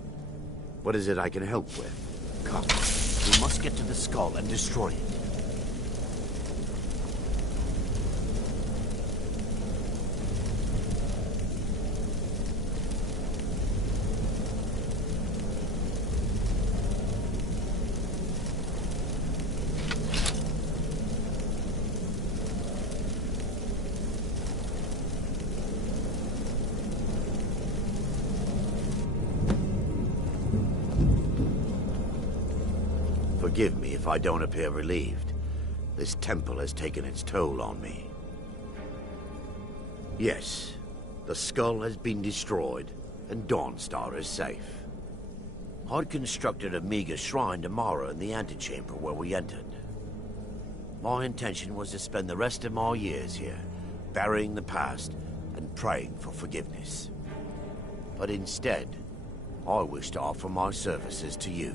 What is it I can help with? Come, we must get to the skull and destroy it. Forgive me if I don't appear relieved. This temple has taken its toll on me. Yes, the skull has been destroyed, and Dawnstar is safe. I'd constructed a meager shrine to Mara in the antechamber where we entered. My intention was to spend the rest of my years here, burying the past and praying for forgiveness. But instead, I wish to offer my services to you.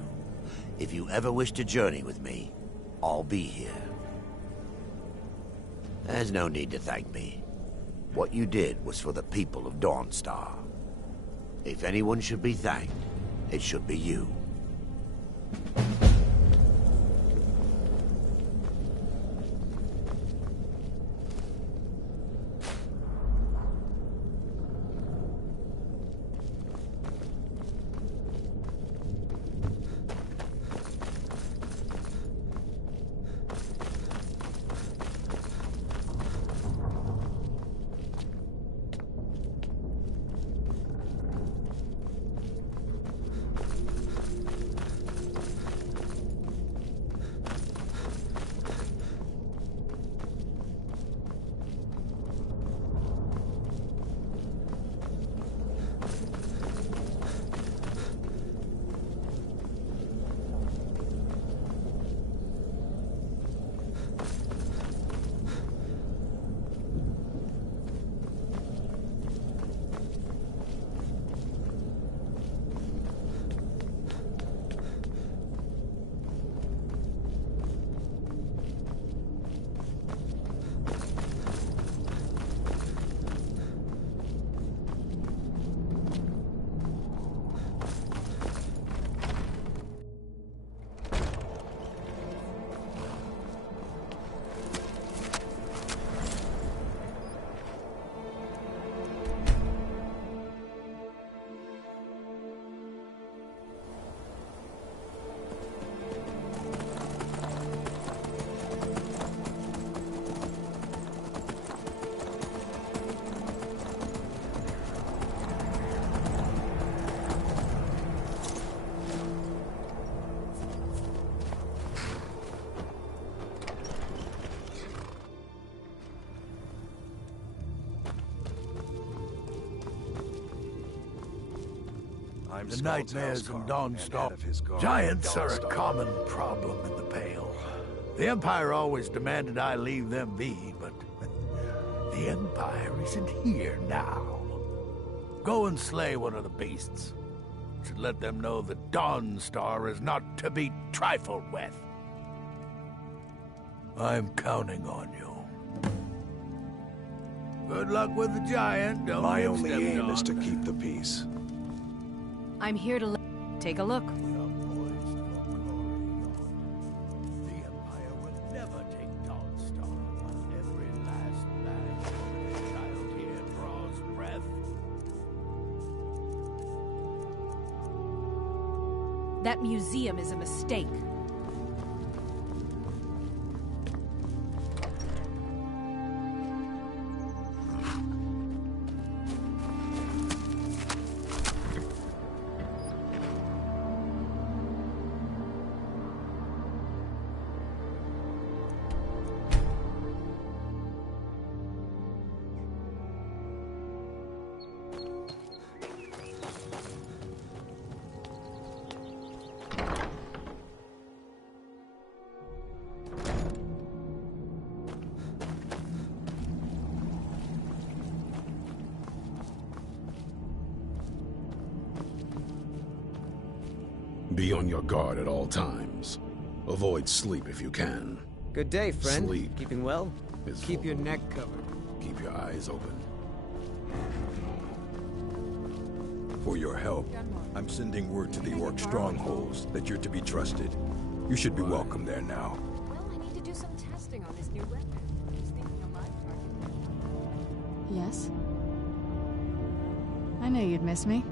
If you ever wish to journey with me, I'll be here. There's no need to thank me. What you did was for the people of Dawnstar. If anyone should be thanked, it should be you. The nightmares in Dawnstar. Giants are a common problem in the Pale. The Empire always demanded I leave them be, but the Empire isn't here now. Go and slay one of the beasts. Should let them know that Dawnstar is not to be trifled with. I'm counting on you. Good luck with the giant. Don't My get only stepped aim on. is to keep the peace. I'm here to take a look. That museum is a mistake. Be on your guard at all times. Avoid sleep if you can. Good day, friend. Sleep. Keeping well? Keep your neck covered. Keep your eyes open. For your help, I'm sending word to the Orc strongholds that you're to be trusted. You should be welcome there now. Well, I need to do some testing on this new weapon. He's thinking a live target. Yes? I knew you'd miss me.